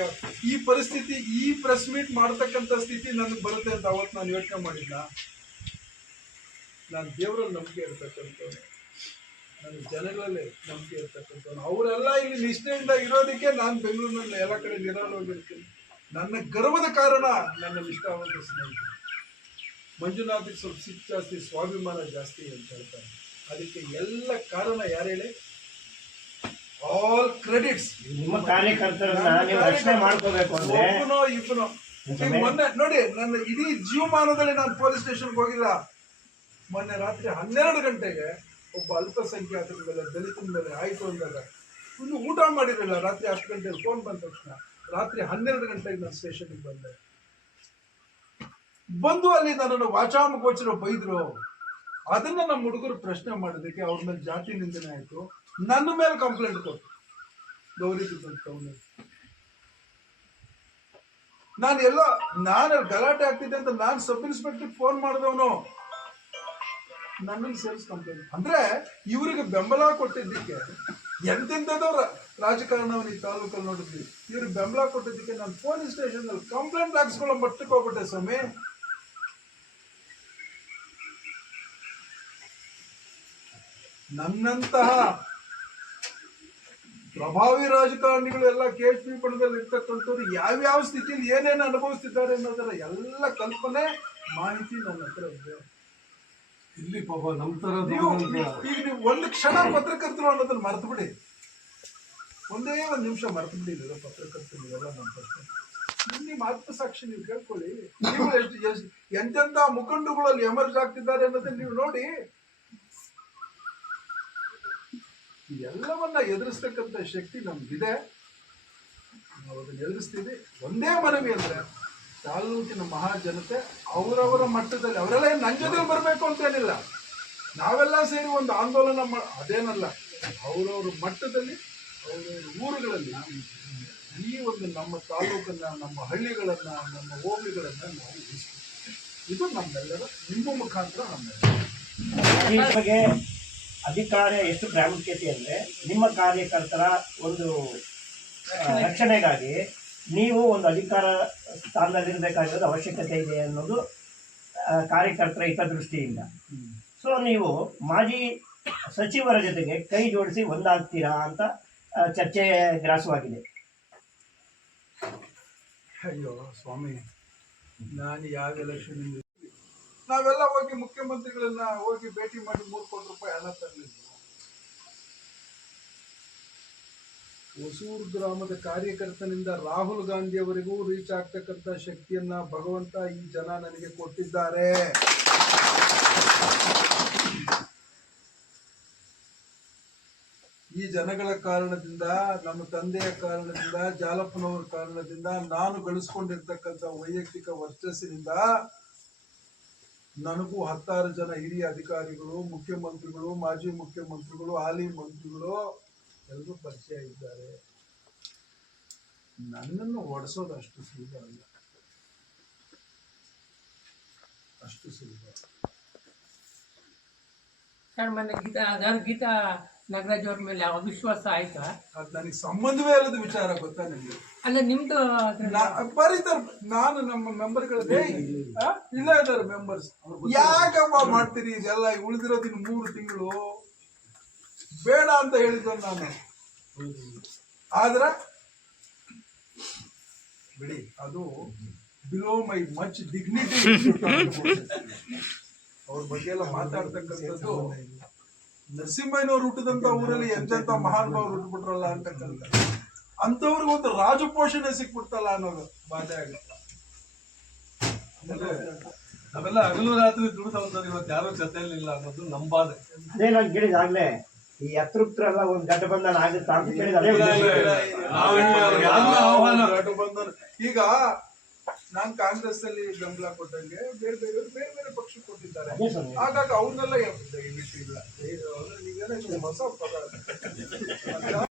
ಈ ಪರಿಸ್ಥಿತಿ, ಈ ಪ್ರೆಸ್ ಮೀಟ್ ಮಾಡ್ತಕ್ಕಂಥ ಸ್ಥಿತಿ ನನಗೆ ಬರುತ್ತೆ ಅಂತ ಅವತ್ತು ನಾನು ಯೋಚನೆ ಮಾಡಿದ್ನ. ನಾನು ದೇವರಲ್ಲಿ ನಂಬಿಕೆ ಇರ್ತಕ್ಕಂಥವ್ನು. ನನ್ನ ಜನಗಳಲ್ಲಿ ನಂಬಿಕೆ ಇರ್ತಕ್ಕಂಥವ್ನು. ಅವರೆಲ್ಲ ಇಲ್ಲಿ ನಿಷ್ಠೆಯಿಂದ ಇರೋದಕ್ಕೆ ನಾನು ಬೆಂಗಳೂರಿನಲ್ಲಿ ಎಲ್ಲ ಕಡೆ ನಿರಾಳವಾಗಿರ್ತೀನಿ. ನನ್ನ ಗರ್ವದ ಕಾರಣ ನನ್ನ ನಿಷ್ಠಾವಂತ ಸ್ನೇಹಿತರು. ಮಂಜುನಾಥಿಗೆ ಸ್ವಲ್ಪ ಸಿಟ್ಟು ಜಾಸ್ತಿ, ಸ್ವಾಭಿಮಾನ ಜಾಸ್ತಿ ಅಂತ ಹೇಳ್ತಾರೆ. ಅದಕ್ಕೆ ಎಲ್ಲ ಕಾರಣ ಯಾರು ಹೇಳಿ? ಆಲ್ ಕ್ರೆಡಿಟ್ಸ್ ನಿಮ್ಮ ಕಾರ್ಯಕರ್ತರನ್ನ ನೀವು ರಕ್ಷಣೆ ಮಾಡ್ಕೋಬೇಕು ಅಂದ್ರೆ ಇಬ್ಬನು. ಮೊನ್ನೆ ನೋಡಿ, ನನ್ನ ಇಡೀ ಜೀವಮಾನದಲ್ಲಿ ನಾನು ಪೊಲೀಸ್ ಸ್ಟೇಷನ್ಗೆ ಹೋಗಿಲ್ಲ. ಮೊನ್ನೆ ರಾತ್ರಿ 12 ಗಂಟೆಗೆ ಒಬ್ಬ ಅಲ್ಪಸಂಖ್ಯಾತರ ಮೇಲೆ, ದಲಿತರ ಮೇಲೆ ಆಯ್ತು ಅಂದಾಗ ಇನ್ನು ಊಟ ಮಾಡಿರಲಿಲ್ಲ. ರಾತ್ರಿ 10 ಗಂಟೆಗೆ ಫೋನ್ ಬಂದ ತಕ್ಷಣ ರಾತ್ರಿ 12 ಗಂಟೆಗೆ ನಾನು ಸ್ಟೇಷನ್ಗೆ ಬಂದೆ. ಬಂದು ಅಲ್ಲಿ ನನ್ನನ್ನು ವಾಚಾಮಗೋಚರ ಬೈದ್ರು. ಅದನ್ನ ನಮ್ಮ ಹುಡುಗರು ಪ್ರಶ್ನೆ ಮಾಡೋದಕ್ಕೆ ಅವ್ರ ಮೇಲೆ ಜಾತಿ ನಿಂದನೆ ಆಯ್ತು. ನನ್ನ ಮೇಲೆ ಕಂಪ್ಲೇಂಟ್ ಕೊಟ್ಟು ಗೌರಿಬಿದನೂರು. ನಾನು ಗಲಾಟೆ ಆಗ್ತಿದೆ ಅಂತ ನಾನು ಸಬ್ ಇನ್ಸ್ಪೆಕ್ಟರ್ ಫೋನ್ ಮಾಡಿದವನು. ನನ್ನಲ್ಲಿ ಸೇಲ್ಸ್ ಕಂಪ್ಲೇಂಟ್ ಅಂದ್ರೆ ಇವರಿಗೆ ಬೆಂಬಲ ಕೊಟ್ಟಿದ್ದಕ್ಕೆ ಎಂತೆಂಥದವ್ರ ರಾಜಕಾರಣವನ್ನು ಈ ತಾಲೂಕಲ್ಲಿ ನೋಡಿದ್ವಿ. ಇವ್ರಿಗೆ ಬೆಂಬಲ ಕೊಟ್ಟಿದ್ದಕ್ಕೆ ನಾನು ಪೊಲೀಸ್ ಸ್ಟೇಷನ್ ಅಲ್ಲಿ ಕಂಪ್ಲೇಂಟ್ ಹಾಕ್ಸ್ಕೊಳ್ಳೋ ಮಟ್ಟಕ್ಕೆ ಹೋಗ್ಬಿಟ್ಟೆ ಸ್ವಾಮಿ. ನನ್ನಂತಹ ಪ್ರಭಾವಿ ರಾಜಕಾರಣಿಗಳು ಎಲ್ಲ KHP ಪಣದಲ್ಲಿ ಇರ್ತಕ್ಕಂಥವ್ರು ಯಾವ್ಯಾವ ಸ್ಥಿತಿಯಲ್ಲಿ ಏನೇನು ಅನುಭವಿಸ್ತಿದ್ದಾರೆ ಅನ್ನೋದರ ಎಲ್ಲ ಕಲ್ಪನೆ, ಮಾಹಿತಿ ನನ್ನ ಹತ್ರ ಇದೆ. ಇಲ್ಲಿ ಪಾಪ ನಮ್ಮ ತರ ಈಗ ನೀವು ಒಂದು ಕ್ಷಣ ಪತ್ರಕರ್ತರು ಅನ್ನೋದನ್ನ ಮರ್ತು ಬಿಡಿ. ಒಂದೇ ಒಂದು ನಿಮಿಷ ಮರ್ತು ಬಿಡಿ. ಪತ್ರಕರ್ತರು ಎಲ್ಲ ನಮ್ಮ ಪ್ರಶ್ನೆ. ನಿಮ್ಮ ಆತ್ಮಸಾಕ್ಷಿ ನೀವು ಕೇಳ್ಕೊಳ್ಳಿ. ನೀವು ಎಷ್ಟು ಎಂತೆಂಥ ಮುಖಂಡಗಳಲ್ಲಿ ಎಮರ್ಜ್ ಆಗ್ತಿದ್ದಾರೆ ಅನ್ನೋದನ್ನ ನೀವು ನೋಡಿ. ಎಲ್ಲವನ್ನ ಎದುರಿಸ್ತಕ್ಕಂಥ ಶಕ್ತಿ ನಮ್ಗಿದೆ. ನಾವು ಅದನ್ನ ಎದುರಿಸ್ತೀವಿ. ಒಂದೇ ಮನವಿ ಅಂದ್ರೆ ತಾಲೂಕಿನ ಮಹಾಜನತೆ ಅವರವರ ಮಟ್ಟದಲ್ಲಿ, ಅವರೆಲ್ಲ ನನ್ನ ಜೊತೆಲಿ ಬರಬೇಕು ಅಂತೇನಿಲ್ಲ. ನಾವೆಲ್ಲ ಸೇರಿ ಒಂದು ಆಂದೋಲನ ಅದೇನಲ್ಲ. ಅವರವ್ರ ಮಟ್ಟದಲ್ಲಿ, ಅವರವ್ರ ಊರುಗಳಲ್ಲಿ ಈ ಒಂದು ನಮ್ಮ ತಾಲೂಕನ್ನ, ನಮ್ಮ ಹಳ್ಳಿಗಳನ್ನ, ನಮ್ಮ ಹೋಬಳಿಗಳನ್ನ ನಾವು ಉಳಿಸ್ತೀವಿ. ಇದು ನಮ್ಮೆಲ್ಲರ, ನಿಮ್ಮ ಮುಖಾಂತರ ನಿಮಗೆ ಅಧಿಕಾರ ಎಷ್ಟು ಪ್ರಾಮುಖ್ಯತೆ ಅಂದ್ರೆ ನಿಮ್ಮ ಕಾರ್ಯಕರ್ತರ ಒಂದು ರಕ್ಷಣೆಗಾಗಿ ನೀವು ಒಂದು ಅಧಿಕಾರ ಸ್ಥಾನದಲ್ಲಿರಬೇಕಾಗಿರೋದು ಅವಶ್ಯಕತೆ ಇದೆ ಅನ್ನೋದು ಕಾರ್ಯಕರ್ತರ ಹಿತದೃಷ್ಟಿಯಿಂದ. ಸೊ ನೀವು ಮಾಜಿ ಸಚಿವರ ಜೊತೆಗೆ ಕೈ ಜೋಡಿಸಿ ಒಂದಾಗ್ತೀರಾ ಅಂತ ಚರ್ಚೆ ಗ್ರಾಸವಾಗಿದೆ. ಅಯ್ಯೋ ಸ್ವಾಮಿ, ನಾನು ಯಾವ ಎಲೆಕ್ಷನ್ ನಾವೆಲ್ಲ ಹೋಗಿ ಮುಖ್ಯಮಂತ್ರಿಗಳನ್ನ ಹೋಗಿ ಭೇಟಿ ಮಾಡಿ 3 ಕೋಟಿ ರೂಪಾಯಿ ಹಣ ತರಲಿಲ್ಲ. ಹೊಸೂರು ಗ್ರಾಮದ ಕಾರ್ಯಕರ್ತನಿಂದ ರಾಹುಲ್ ಗಾಂಧಿಯವರೆಗೂ ರೀಚ್ ಆಗ್ತಕ್ಕಂಥ ಶಕ್ತಿಯನ್ನ ಭಗವಂತ ಈ ಜನ ನನಗೆ ಕೊಟ್ಟಿದ್ದಾರೆ. ಈ ಜನಗಳ ಕಾರಣದಿಂದ, ನಮ್ಮ ತಂದೆಯ ಕಾರಣದಿಂದ, ಜಾಲಪ್ಪನವರ ಕಾರಣದಿಂದ ನಾನು ಗಳಿಸ್ಕೊಂಡಿರ್ತಕ್ಕಂಥ ವೈಯಕ್ತಿಕ ವರ್ಚಸ್ಸಿನಿಂದ ನನಗೂ 10 ಜನ ಹಿರಿಯ ಅಧಿಕಾರಿಗಳು, ಮುಖ್ಯಮಂತ್ರಿಗಳು, ಮಾಜಿ ಮುಖ್ಯಮಂತ್ರಿಗಳು, ಹಾಲಿ ಮಂತ್ರಿಗಳು ಎಲ್ಲರೂ ಪರಿಚಯ ಇದ್ದಾರೆ. ನನ್ನನ್ನು ಓಡಿಸೋದು ಅಷ್ಟು ಸುಲಭ ಅಲ್ಲ, ಅಷ್ಟು ಸುಲಭ. ಸರ್, ಮೊನ್ನೆ ಗೀತಾ ನಾಗರಾಜ್ ಅವ್ರ ಮೇಲೆ ಅವಿಶ್ವಾಸ ಆಯ್ತಾ? ಅದು ನನಗೆ ಸಂಬಂಧವೇ ಇಲ್ಲದ ವಿಚಾರ, ಗೊತ್ತಾ ನಿಮ್ಗೆ? ಅಲ್ಲ, ನಿಮ್ದು ಬರೀತಾರೆ. ನಾನು ನಮ್ಮ ಮೆಂಬರ್ಗಳೇ ಇಲ್ಲ ಇದ್ದಾರೆ ಮೆಂಬರ್ಸ್, ಯಾಕಪ್ಪ ಮಾಡ್ತೀರಿ ಇದೆಲ್ಲ, ಉಳಿದಿರೋದಿನ 3 ತಿಂಗಳು ಬೇಡ ಅಂತ ಹೇಳಿದ್ದು ನಾನು. ಆದ್ರೆ ಬಿಡಿ, ಅದು ಬಿಲೋ ಮೈ ಮಚ್ ಡಿಗ್ನಿಟಿ. ಅವ್ರ ಬಗ್ಗೆ ಎಲ್ಲ ಮಾತಾಡ್ತಕ್ಕಂಥದ್ದು, ನರಸಿಂಹಯ್ಯನವ್ರು ಹುಟ್ಟಿದಂತ ಊರಲ್ಲಿ ಎಂತೆಂತ ಮಹಾನುಭಾವರು ಹುಟ್ಟುಬಿಟ್ರಲ್ಲ ಅಂತಕ್ಕಂಥ, ಅಂತವ್ರಿಗೆ ಒಂದು ರಾಜಪೋಷಣೆ ಸಿಕ್ಬಿಡ್ತಲ್ಲ ಅನ್ನೋದು ಬಾಧೆ ಆಗುತ್ತೆ. ನಾವೆಲ್ಲ ಹಗಲು ರಾತ್ರಿ ದುಡಿದವಂತವ್ರು ಇವತ್ತು ಯಾರು ಜೊತೆಯಲ್ಲಿಲ್ಲ ಅನ್ನೋದು ನಮ್ಮ ಬಾಧೆ. ಅದೇ ನಾನು ಕೇಳಿದಾಗ್ಲೇ ಈ ಅತೃಪ್ತರೆಲ್ಲ ಒಂದು ಗಠಬಂಧನ ಆಗುತ್ತಾ ಅಂತ ಕೇಳಿದ. ಅದೇ ಈಗ ನಾನ್ ಕಾಂಗ್ರೆಸ್ ಅಲ್ಲಿ ಬೆಂಬಲ ಕೊಟ್ಟಂಗೆ ಬೇರೆ ಬೇರೆ ಪಕ್ಷ ಕೊಟ್ಟಿದ್ದಾರೆ. ಹಾಗಾಗಿ ಅವ್ರನ್ನೆಲ್ಲ ದಯವಿಟ್ಟು ಇಲ್ಲ, ನೀವೇನೋ ಹೊಸ ಪದ